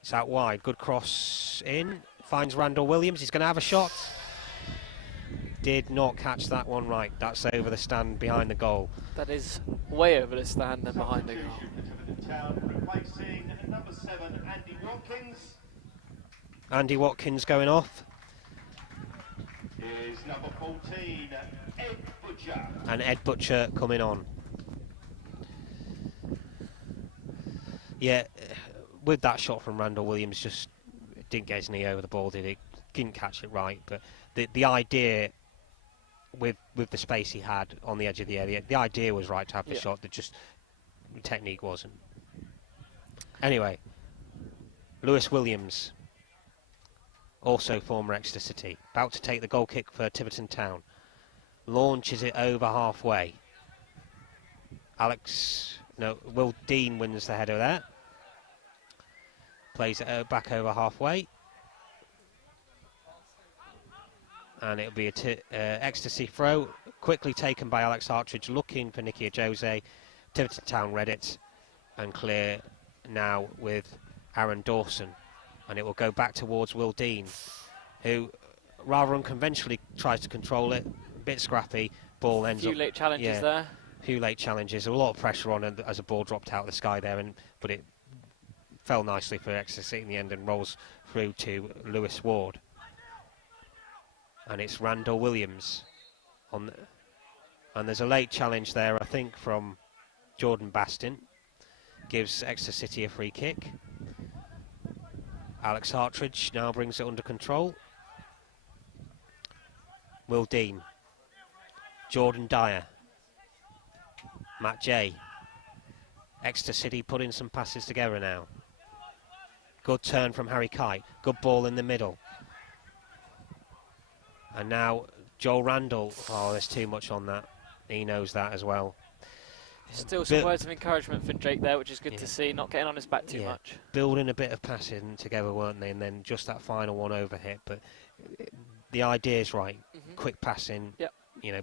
It's out wide. Good cross in. Finds Randall Williams. He's going to have a shot. Did not catch that one right. That's over the stand behind the goal. That is way over the stand and behind the goal. Tiverton Town replacing number 7, Andy Watkins. Andy Watkins going off. Is number 14, Ed Butcher. And Ed Butcher coming on. Yeah, with that shot from Randall Williams, just didn't get his knee over the ball, did he? Didn't catch it right, but the idea with the space he had on the edge of the area, the idea was right to have the shot, the technique wasn't. Anyway, Lewis Williams, also former Exeter City, about to take the goal kick for Tiverton Town. Launches it over halfway. Will Dean wins the header there. Plays it back over halfway. And it'll be a ecstasy throw, quickly taken by Alex Hartridge, looking for Nicky Jose. Tiverton Town read it, and clear now with Aaron Dawson. And it will go back towards Will Dean, who rather unconventionally tries to control it. A bit scrappy, ball ends up. A few late challenges there. A few late challenges, a lot of pressure on as a ball dropped out of the sky there, but it fell nicely for Exeter City in the end and rolls through to Lewis Ward. And it's Randall Williams and there's a late challenge there, I think, from Jordan Bastin. Gives Exeter City a free kick. Alex Hartridge now brings it under control. Will Dean, Jordan Dyer, Matt J. Exeter City putting some passes together now. Good turn from Harry Kite. Good ball in the middle. And now Joel Randall. Oh, there's too much on that. He knows that as well. Still some words of encouragement for Jake there, which is good to see. Not getting on his back too much. Building a bit of passing together, weren't they? And then just that final one overhit. But the idea is right. Quick passing.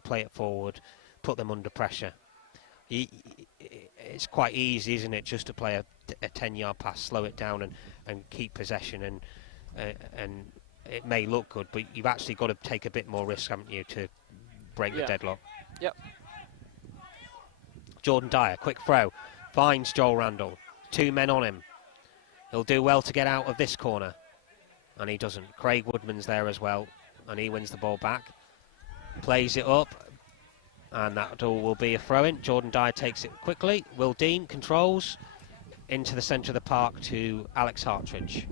Play it forward. Put them under pressure. It's quite easy, isn't it, just to play a 10-yard pass, slow it down and keep possession, and it may look good, but you've actually got to take a bit more risk, haven't you, to break the deadlock. Yep. Jordan Dyer, quick throw, finds Joel Randall. 2 men on him. He'll do well to get out of this corner, and he doesn't. Craig Woodman's there as well, and he wins the ball back. Plays it up. And that will be a throw-in. Jordan Dyer takes it quickly. Will Dean controls into the centre of the park to Alex Hartridge.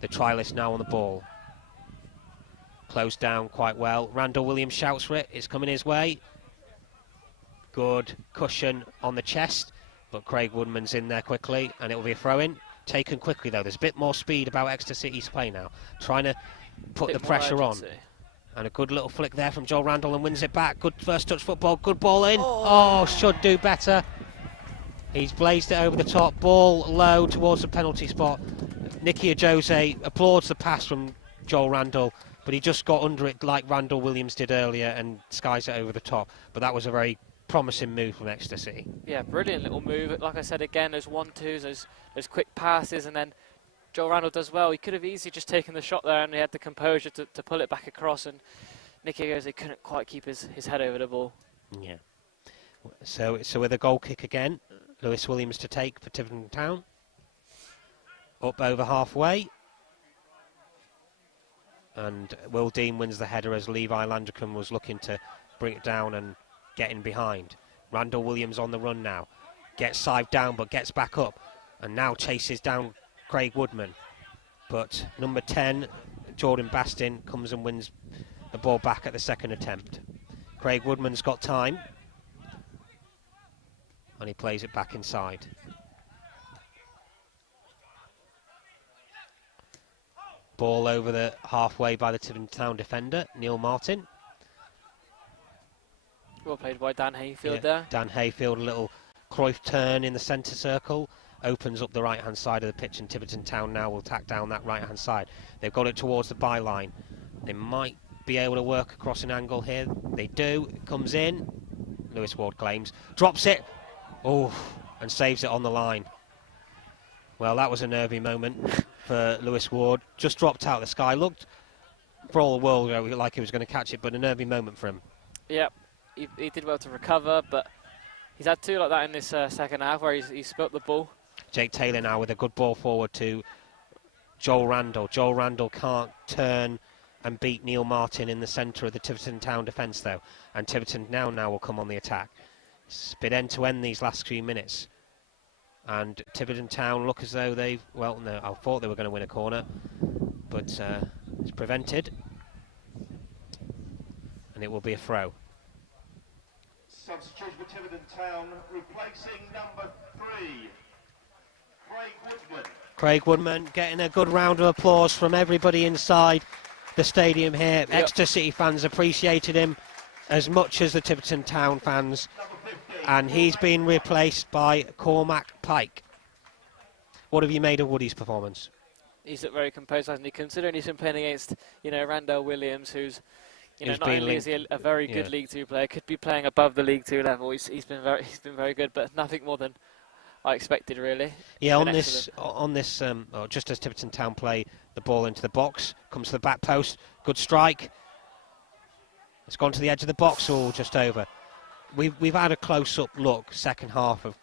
The trialist now on the ball. Closed down quite well. Randall Williams shouts for it. It's coming his way. Good cushion on the chest, but Craig Woodman's in there quickly, and it will be a throw-in. Taken quickly, though. There's a bit more speed about Exeter City's play now. Trying to put the pressure on. And a good little flick there from Joel Randall and wins it back. Good first touch football. Good ball in. Oh, should do better. He's blazed it over the top. Ball low towards the penalty spot. Nicky Ajose applauds the pass from Joel Randall, but he just got under it like Randall Williams did earlier and skies it over the top. But that was a very promising move from Exeter City. Yeah, brilliant little move. Like I said again, those 1-2s, those quick passes, and then Joel Randall does well. He could have easily just taken the shot there, and he had the composure to pull it back across, and Nicky Ajose couldn't quite keep his head over the ball. Yeah. So with a goal kick again, Lewis Williams to take for Tiverton Town. Up over halfway. And Will Dean wins the header as Levi Landricum was looking to bring it down and get in behind. Randall Williams on the run now. Gets side down but gets back up. And now chases down Craig Woodman. But number 10, Jordan Bastin, comes and wins the ball back at the second attempt. Craig Woodman's got time. And he plays it back inside. Ball over the halfway by the Tiverton Town defender, Neil Martin. Well played by Dan Hayfield there. Dan Hayfield, a little Cruyff turn in the centre circle, opens up the right-hand side of the pitch, and Tiverton Town now will tack down that right-hand side. They've got it towards the byline. They might be able to work across an angle here. They do. It comes in. Lewis Ward claims. Drops it. Oh, and saves it on the line. Well, that was a nervy moment for Lewis Ward. Just dropped out of the sky. Looked, for all the world, like he was going to catch it, but a nervy moment for him. Yep, he did well to recover, but he's had two like that in this second half where he's spilt the ball. Jake Taylor now with a good ball forward to Joel Randall. Joel Randall can't turn and beat Neil Martin in the centre of the Tiverton Town defence, though. And Tiverton now will come on the attack. It's been end-to-end these last few minutes. And Tiverton Town look as though they've... Well, no, I thought they were going to win a corner. But it's prevented. And it will be a throw. Substitution for Tiverton Town, replacing number 3, Craig Woodman. Craig Woodman getting a good round of applause from everybody inside the stadium here. Yep. Exeter City fans appreciated him as much as the Tiverton Town fans. And he's been replaced by Cormac Pike. What have you made of Woody's performance? He's looked very composed, hasn't he? Considering he's been playing against, Randall Williams, who's, not only is he a very good League Two player, could be playing above the League Two level. He's been very good, but nothing more than I expected, really. Yeah, just as Tiverton Town play the ball into the box, comes to the back post, good strike. It's gone to the edge of the box, or just over. We've had a close-up look, second half of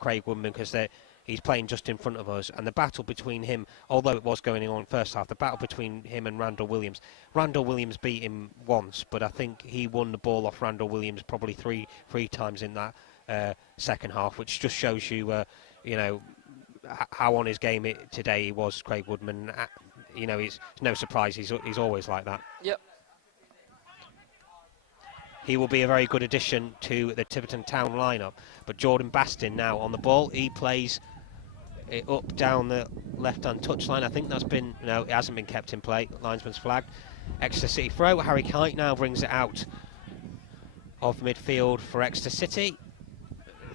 Craig Woodman, because he's playing just in front of us, and the battle between him, although it was going on first half, the battle between him and Randall Williams. Randall Williams beat him once, but I think he won the ball off Randall Williams probably three times in that second half, which just shows you, how on his game today he was, Craig Woodman. It's no surprise he's always like that. Yep. He will be a very good addition to the Tiverton Town lineup. But Jordan Bastin now on the ball. He plays it up down the left-hand touchline. I think that's been... No, it hasn't been kept in play. Linesman's flagged. Exeter City throw. Harry Kite now brings it out of midfield for Exeter City.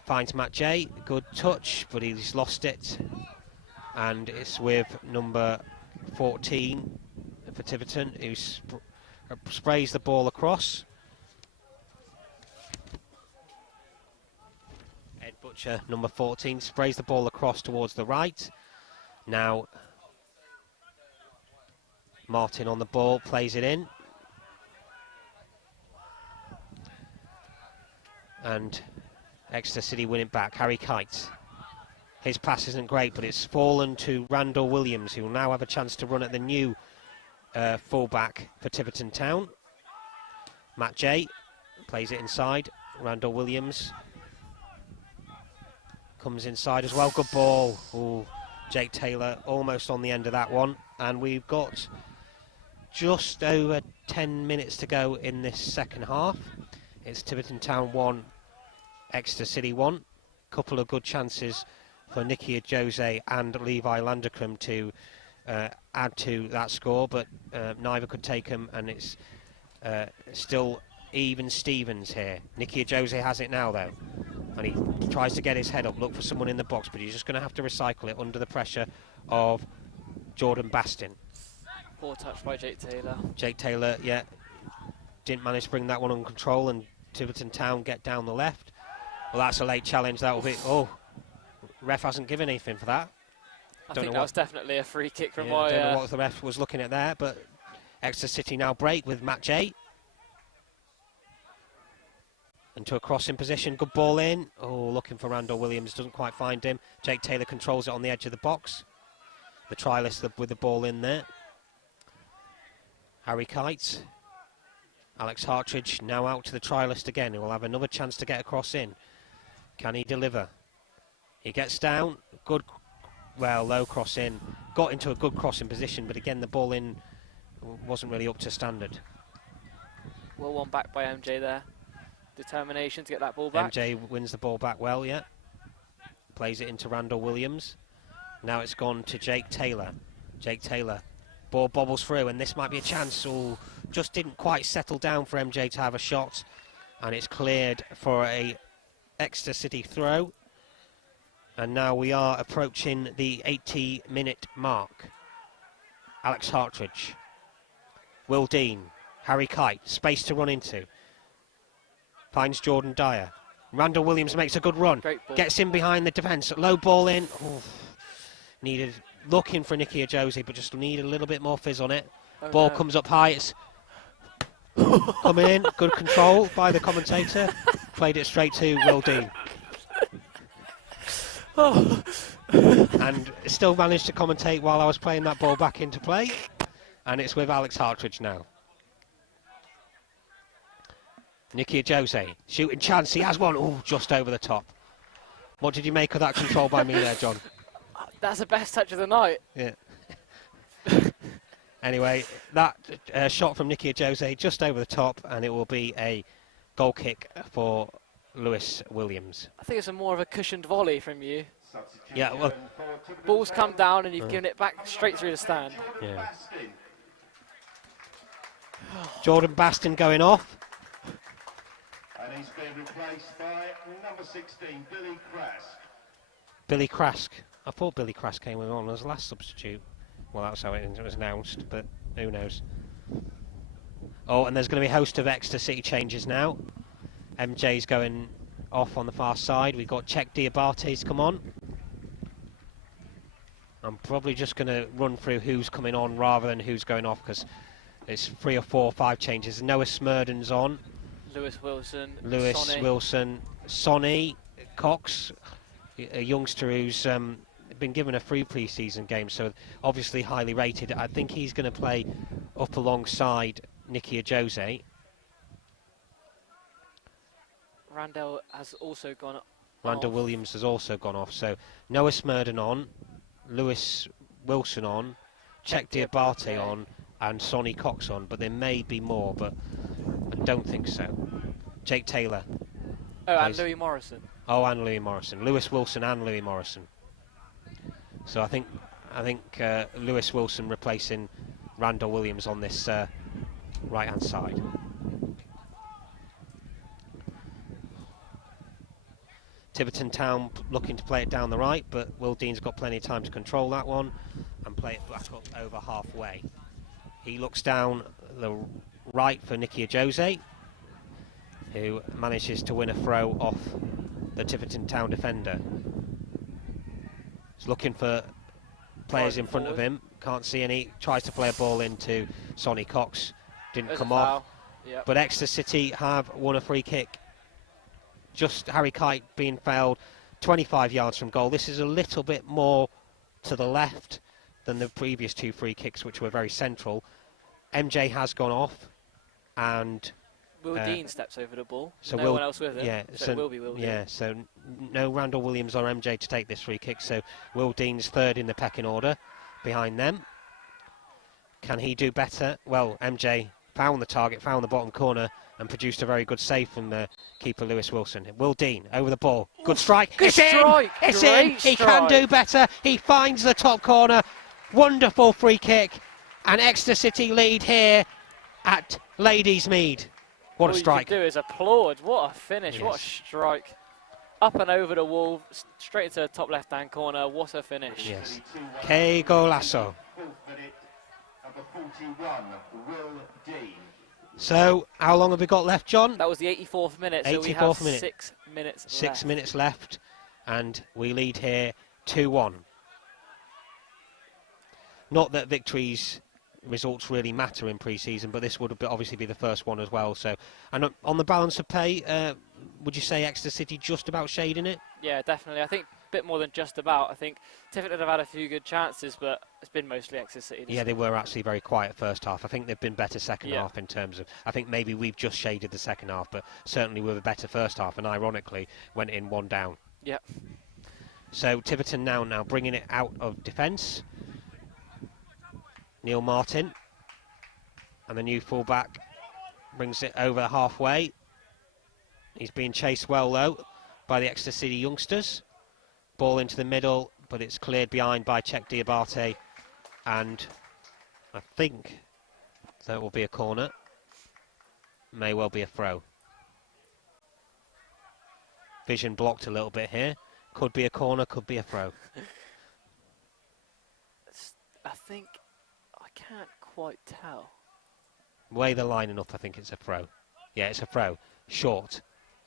Finds Matt J. Good touch, but he's lost it. And it's with number 14 for Tiverton, who sprays the ball across. Butcher, number 14, sprays the ball across towards the right. Now Martin on the ball, plays it in. And Exeter City win it back. Harry Kite. His pass isn't great, but it's fallen to Randall Williams, who will now have a chance to run at the new fullback for Tiverton Town. Matt J plays it inside. Randall Williams comes inside as well. Good ball. Ooh, Jake Taylor almost on the end of that one. And we've got just over 10 minutes to go in this second half. It's Tiverton Town 1, Exeter City 1. Couple of good chances for Nicky Jose and Levi Landercrum to add to that score, but neither could take them, and it's still even Stevens here. Nicky Jose has it now though, and he tries to get his head up, look for someone in the box, but he's just going to have to recycle it under the pressure of Jordan Bastin. Poor touch by Jake Taylor. Jake Taylor, yeah, didn't manage to bring that one under control, and Tiverton Town get down the left. Well, that's a late challenge. That will be. Oh, ref hasn't given anything for that. I think that was definitely a free kick from my... I don't know what the ref was looking at there, but Exeter City now break with Matt J. Into a crossing position, good ball in. Oh, looking for Randall Williams, doesn't quite find him. Jake Taylor controls it on the edge of the box. The trialist with the ball in there. Harry Kite. Alex Hartridge now out to the trialist again. He will have another chance to get a cross in. Can he deliver? He gets down, good, well, low cross in. Got into a good crossing position, but again, the ball in wasn't really up to standard. Well, one back by MJ there. Determination to get that ball back. MJ wins the ball back well, yeah. Plays it into Randall Williams. Now it's gone to Jake Taylor. Jake Taylor. Ball bobbles through, and this might be a chance. Oh, just didn't quite settle down for MJ to have a shot. And it's cleared for a Exeter City throw. And now we are approaching the 80-minute mark. Alex Hartridge. Will Dean. Harry Kite. Space to run into. Finds Jordan Dyer. Randall Williams makes a good run. Gets in behind the defence. Low ball in. Oof. Needed, looking for Nicky Jose, but just need a little bit more fizz on it. Oh, ball no. comes up high. It's coming in. Good control by the commentator. Played it straight to Will Dean. Oh. And still managed to commentate while I was playing that ball back into play. And it's with Alex Hartridge now. Nicky Jose, shooting chance, he has one. Oh, just over the top. What did you make of that control by me there, John? That's the best touch of the night. Yeah. Anyway, that shot from Nicky Jose just over the top, and it will be a goal kick for Lewis Williams. I think it's more of a cushioned volley from you. Yeah, well... Ball's come down and you've given it back straight through the stand. Yeah. Jordan Bastin going off. And he's been replaced by number 16, Billy Krask. Billy Krask. I thought Billy Krask came on as last substitute. Well, that's how it was announced, but who knows. Oh, and there's going to be a host of Exeter City changes now. MJ's going off on the far side. We've got Czech Diabates come on. I'm probably just going to run through who's coming on rather than who's going off, because it's 3 or 4 or 5 changes. Noah Smurden's on. Lewis Wilson. Lewis Sonny. Wilson. Sonny Cox, a youngster who's been given a free pre-season game, so obviously highly rated. I think he's going to play up alongside Nicky Jose. Randall has also gone off. Randall Williams has also gone off. So Noah Smurden on, Lewis Wilson on, Czech Diabate on, and Sonny Cox on. But there may be more, but I don't think so. Jake Taylor. Oh, and Louis Morrison. Oh, and Louis Morrison. Lewis Wilson and Louis Morrison. So I think Lewis Wilson replacing Randall Williams on this right-hand side. Tiverton Town looking to play it down the right, but Will Dean's got plenty of time to control that one and play it back up over halfway. He looks down the right for Nicky Jose, who manages to win a throw off the Tiverton Town defender. He's looking for players in front of him, can't see any, tries to play a ball into Sonny Cox, didn't come off. Yep. But Exeter City have won a free kick. Just Harry Kite being fouled 25 yards from goal. This is a little bit more to the left than the previous 2 free kicks, which were very central. MJ has gone off, and Will Dean steps over the ball. So no one else with him. Yeah, so it will be Will Dean. Yeah, so no Randall Williams or MJ to take this free kick. So Will Dean's third in the pecking order behind them. Can he do better? Well, MJ found the target, found the bottom corner, and produced a very good save from the keeper Lewis Wilson. Will Dean over the ball. Good strike. Good strike. It's in. He can do better. He finds the top corner. Wonderful free kick. And Exeter City lead here at Ladies Mead. What a strike. All you can do is applaud. What a finish. Yes. What a strike. Up and over the wall, straight into the top left-hand corner. What a finish. Yes. Que golazo. Number 41, Will Dean. So, how long have we got left, John? That was the 84th minute, so we 84th have minute. 6 minutes left. 6 minutes left, and we lead here 2-1. Not that victories results really matter in pre-season, but this would obviously be the first one as well. So, and on the balance of pay, would you say Exeter City just about shading it? Yeah, definitely. I think a bit more than just about. I think Tiverton have had a few good chances, but it's been mostly Exeter City. Yeah, they were actually very quiet first half. I think they've been better second half in terms of, I think maybe we've just shaded the second half, but certainly we were better first half, and ironically went in one down. Yeah. So Tiverton now bringing it out of defence. Neil Martin, and the new fullback brings it over halfway. He's being chased well though by the Exeter City youngsters. Ball into the middle, but it's cleared behind by Czech Diabate, and I think that will be a corner. May well be a throw. Vision blocked a little bit here. Could be a corner, could be a throw. I think I can't quite tell. Way they're lining up, I think it's a throw. Yeah, it's a throw. Short.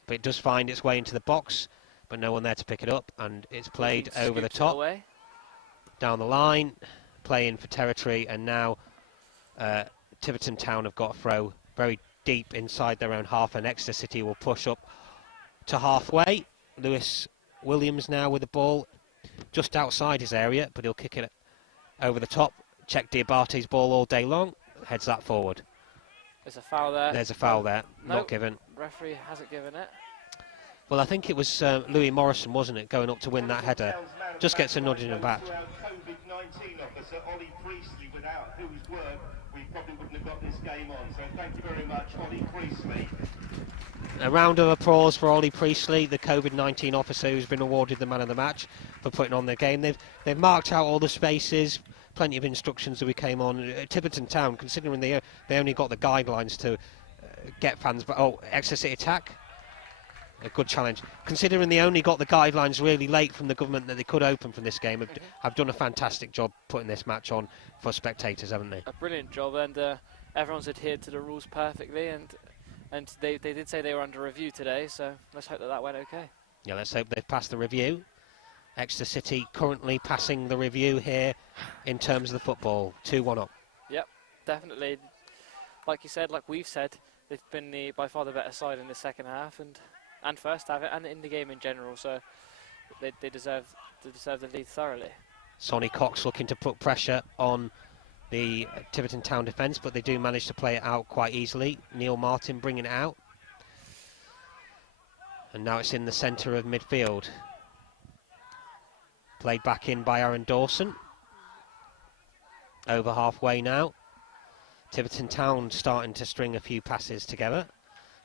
But it does find its way into the box, but no one there to pick it up, and it's played over the top. Down the line, playing for territory, and now Tiverton Town have got a throw very deep inside their own half, and Exeter City will push up to halfway. Lewis Williams now with the ball just outside his area, but he'll kick it over the top. Check Diabate's ball all day long, heads that forward. There's a foul there. There's a foul there, not given. Referee hasn't given it. Well, I think it was Louis Morrison, wasn't it, going up to win that header. Just gets a nudge in the back. COVID-19 officer, Ollie Priestley, without whose work we probably wouldn't have got this game on. So thank you very much, Ollie Priestley. A round of applause for Ollie Priestley, the COVID-19 officer who's been awarded the man of the match for putting on the game. They've marked out all the spaces, plenty of instructions that we came on. Tiverton Town, considering they only got the guidelines to get fans, but Exeter City attack. A good challenge. Considering they only got the guidelines really late from the government that they could open from this game, have done a fantastic job putting this match on for spectators, haven't they? A brilliant job, and everyone's adhered to the rules perfectly, and they did say they were under review today, so let's hope that went okay. Yeah, let's hope they've passed the review. Exeter City currently passing the review here in terms of the football. 2-1 up. Yep, definitely. Like you said, like we've said, they've been by far the better side in the second half and first half, and in the game in general, so they deserve the lead thoroughly. Sonny Cox looking to put pressure on the Tiverton Town defence, but they do manage to play it out quite easily. Neil Martin bringing it out. And now it's in the centre of midfield. Played back in by Aaron Dawson. Over halfway now. Tiverton Town starting to string a few passes together,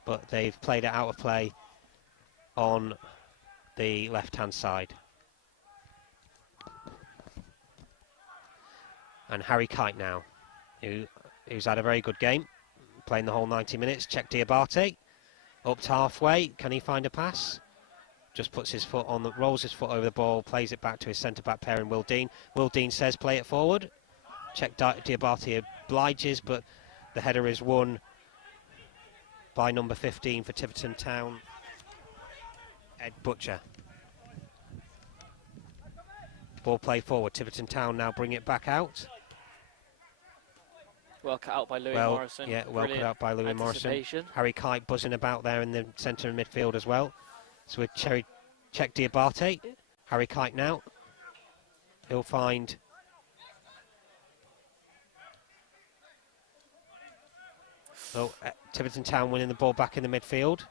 but they've played it out of play on the left-hand side. And Harry Kite now, who's had a very good game, playing the whole 90 minutes. Check Diabate, up to halfway. Can he find a pass? Just puts his foot on rolls his foot over the ball, plays it back to his centre-back pairing, Will Dean. Will Dean says play it forward. Check Diabate obliges, but the header is won by number 15 for Tiverton Town, Ed Butcher. Ball play forward. Tiverton Town now bring it back out. Well cut out by Louis Morrison. Yeah, well cut out by Louis Morrison. Harry Kite buzzing about there in the centre and midfield as well. So with check Diabate. Harry Kite now. He'll find Oh, Tiverton Town winning the ball back in the midfield.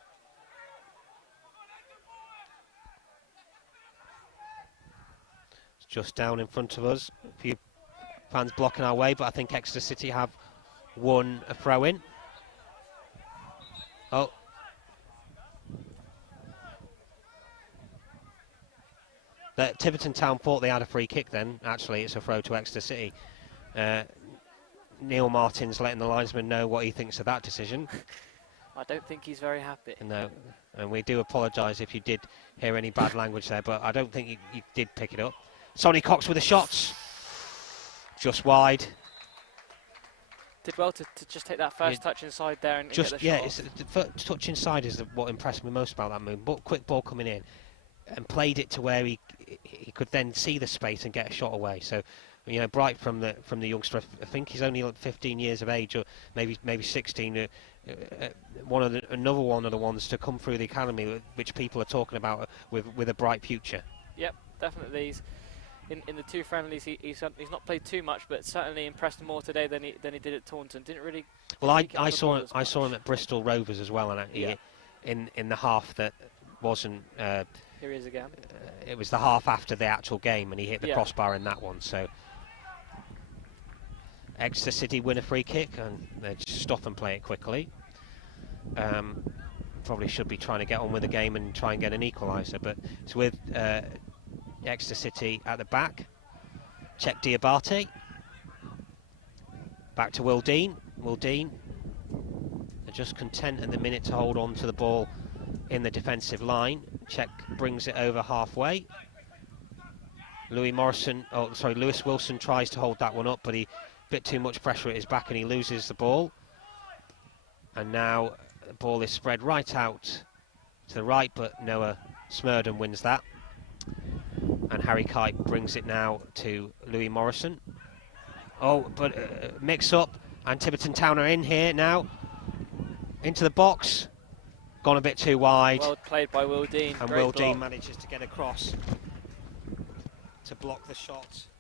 It's just down in front of us. A few fans blocking our way, but I think Exeter City have won a throw-in. Oh. Tiverton Town thought they had a free kick then. Actually, it's a throw to Exeter City. Neil Martin's letting the linesman know what he thinks of that decision. I don't think he's very happy. No, and we do apologise if you did hear any bad language there, but I don't think you did pick it up. Sonny Cox with the shots. Just wide. Did well to just take that first touch inside there and Just get the yeah, shot the first touch inside is what impressed me most about that move. But quick ball coming in, and played it to where he could then see the space and get a shot away. So, you know, bright from the youngster. I think he's only like 15 years of age, or maybe 16. Another one of the ones to come through the academy, which people are talking about with a bright future. Yep, definitely. He's in the two friendlies, he's not played too much, but certainly impressed more today than he did at Taunton. Didn't really. Well, I saw him at Bristol Rovers as well, and in the half that wasn't. Here he is again. It was the half after the actual game, and he hit the crossbar in that one. So Exeter City win a free kick, and they just stop and play it quickly. Probably should be trying to get on with the game and try and get an equaliser, but it's with Exeter City at the back. Check Diabate. Back to Will Dean. Will Dean. They're just content at the minute to hold on to the ball in the defensive line. Check brings it over halfway. Lewis Wilson tries to hold that one up, but he bit too much pressure at his back and he loses the ball. And now the ball is spread right out to the right, but Noah Smurden wins that. And Harry Kite brings it now to Louis Morrison. Oh, but mix up, and Tiverton Town are in here now. Into the box. Gone a bit too wide. Well played by Will Dean. And Will Dean manages to get across to block the shot.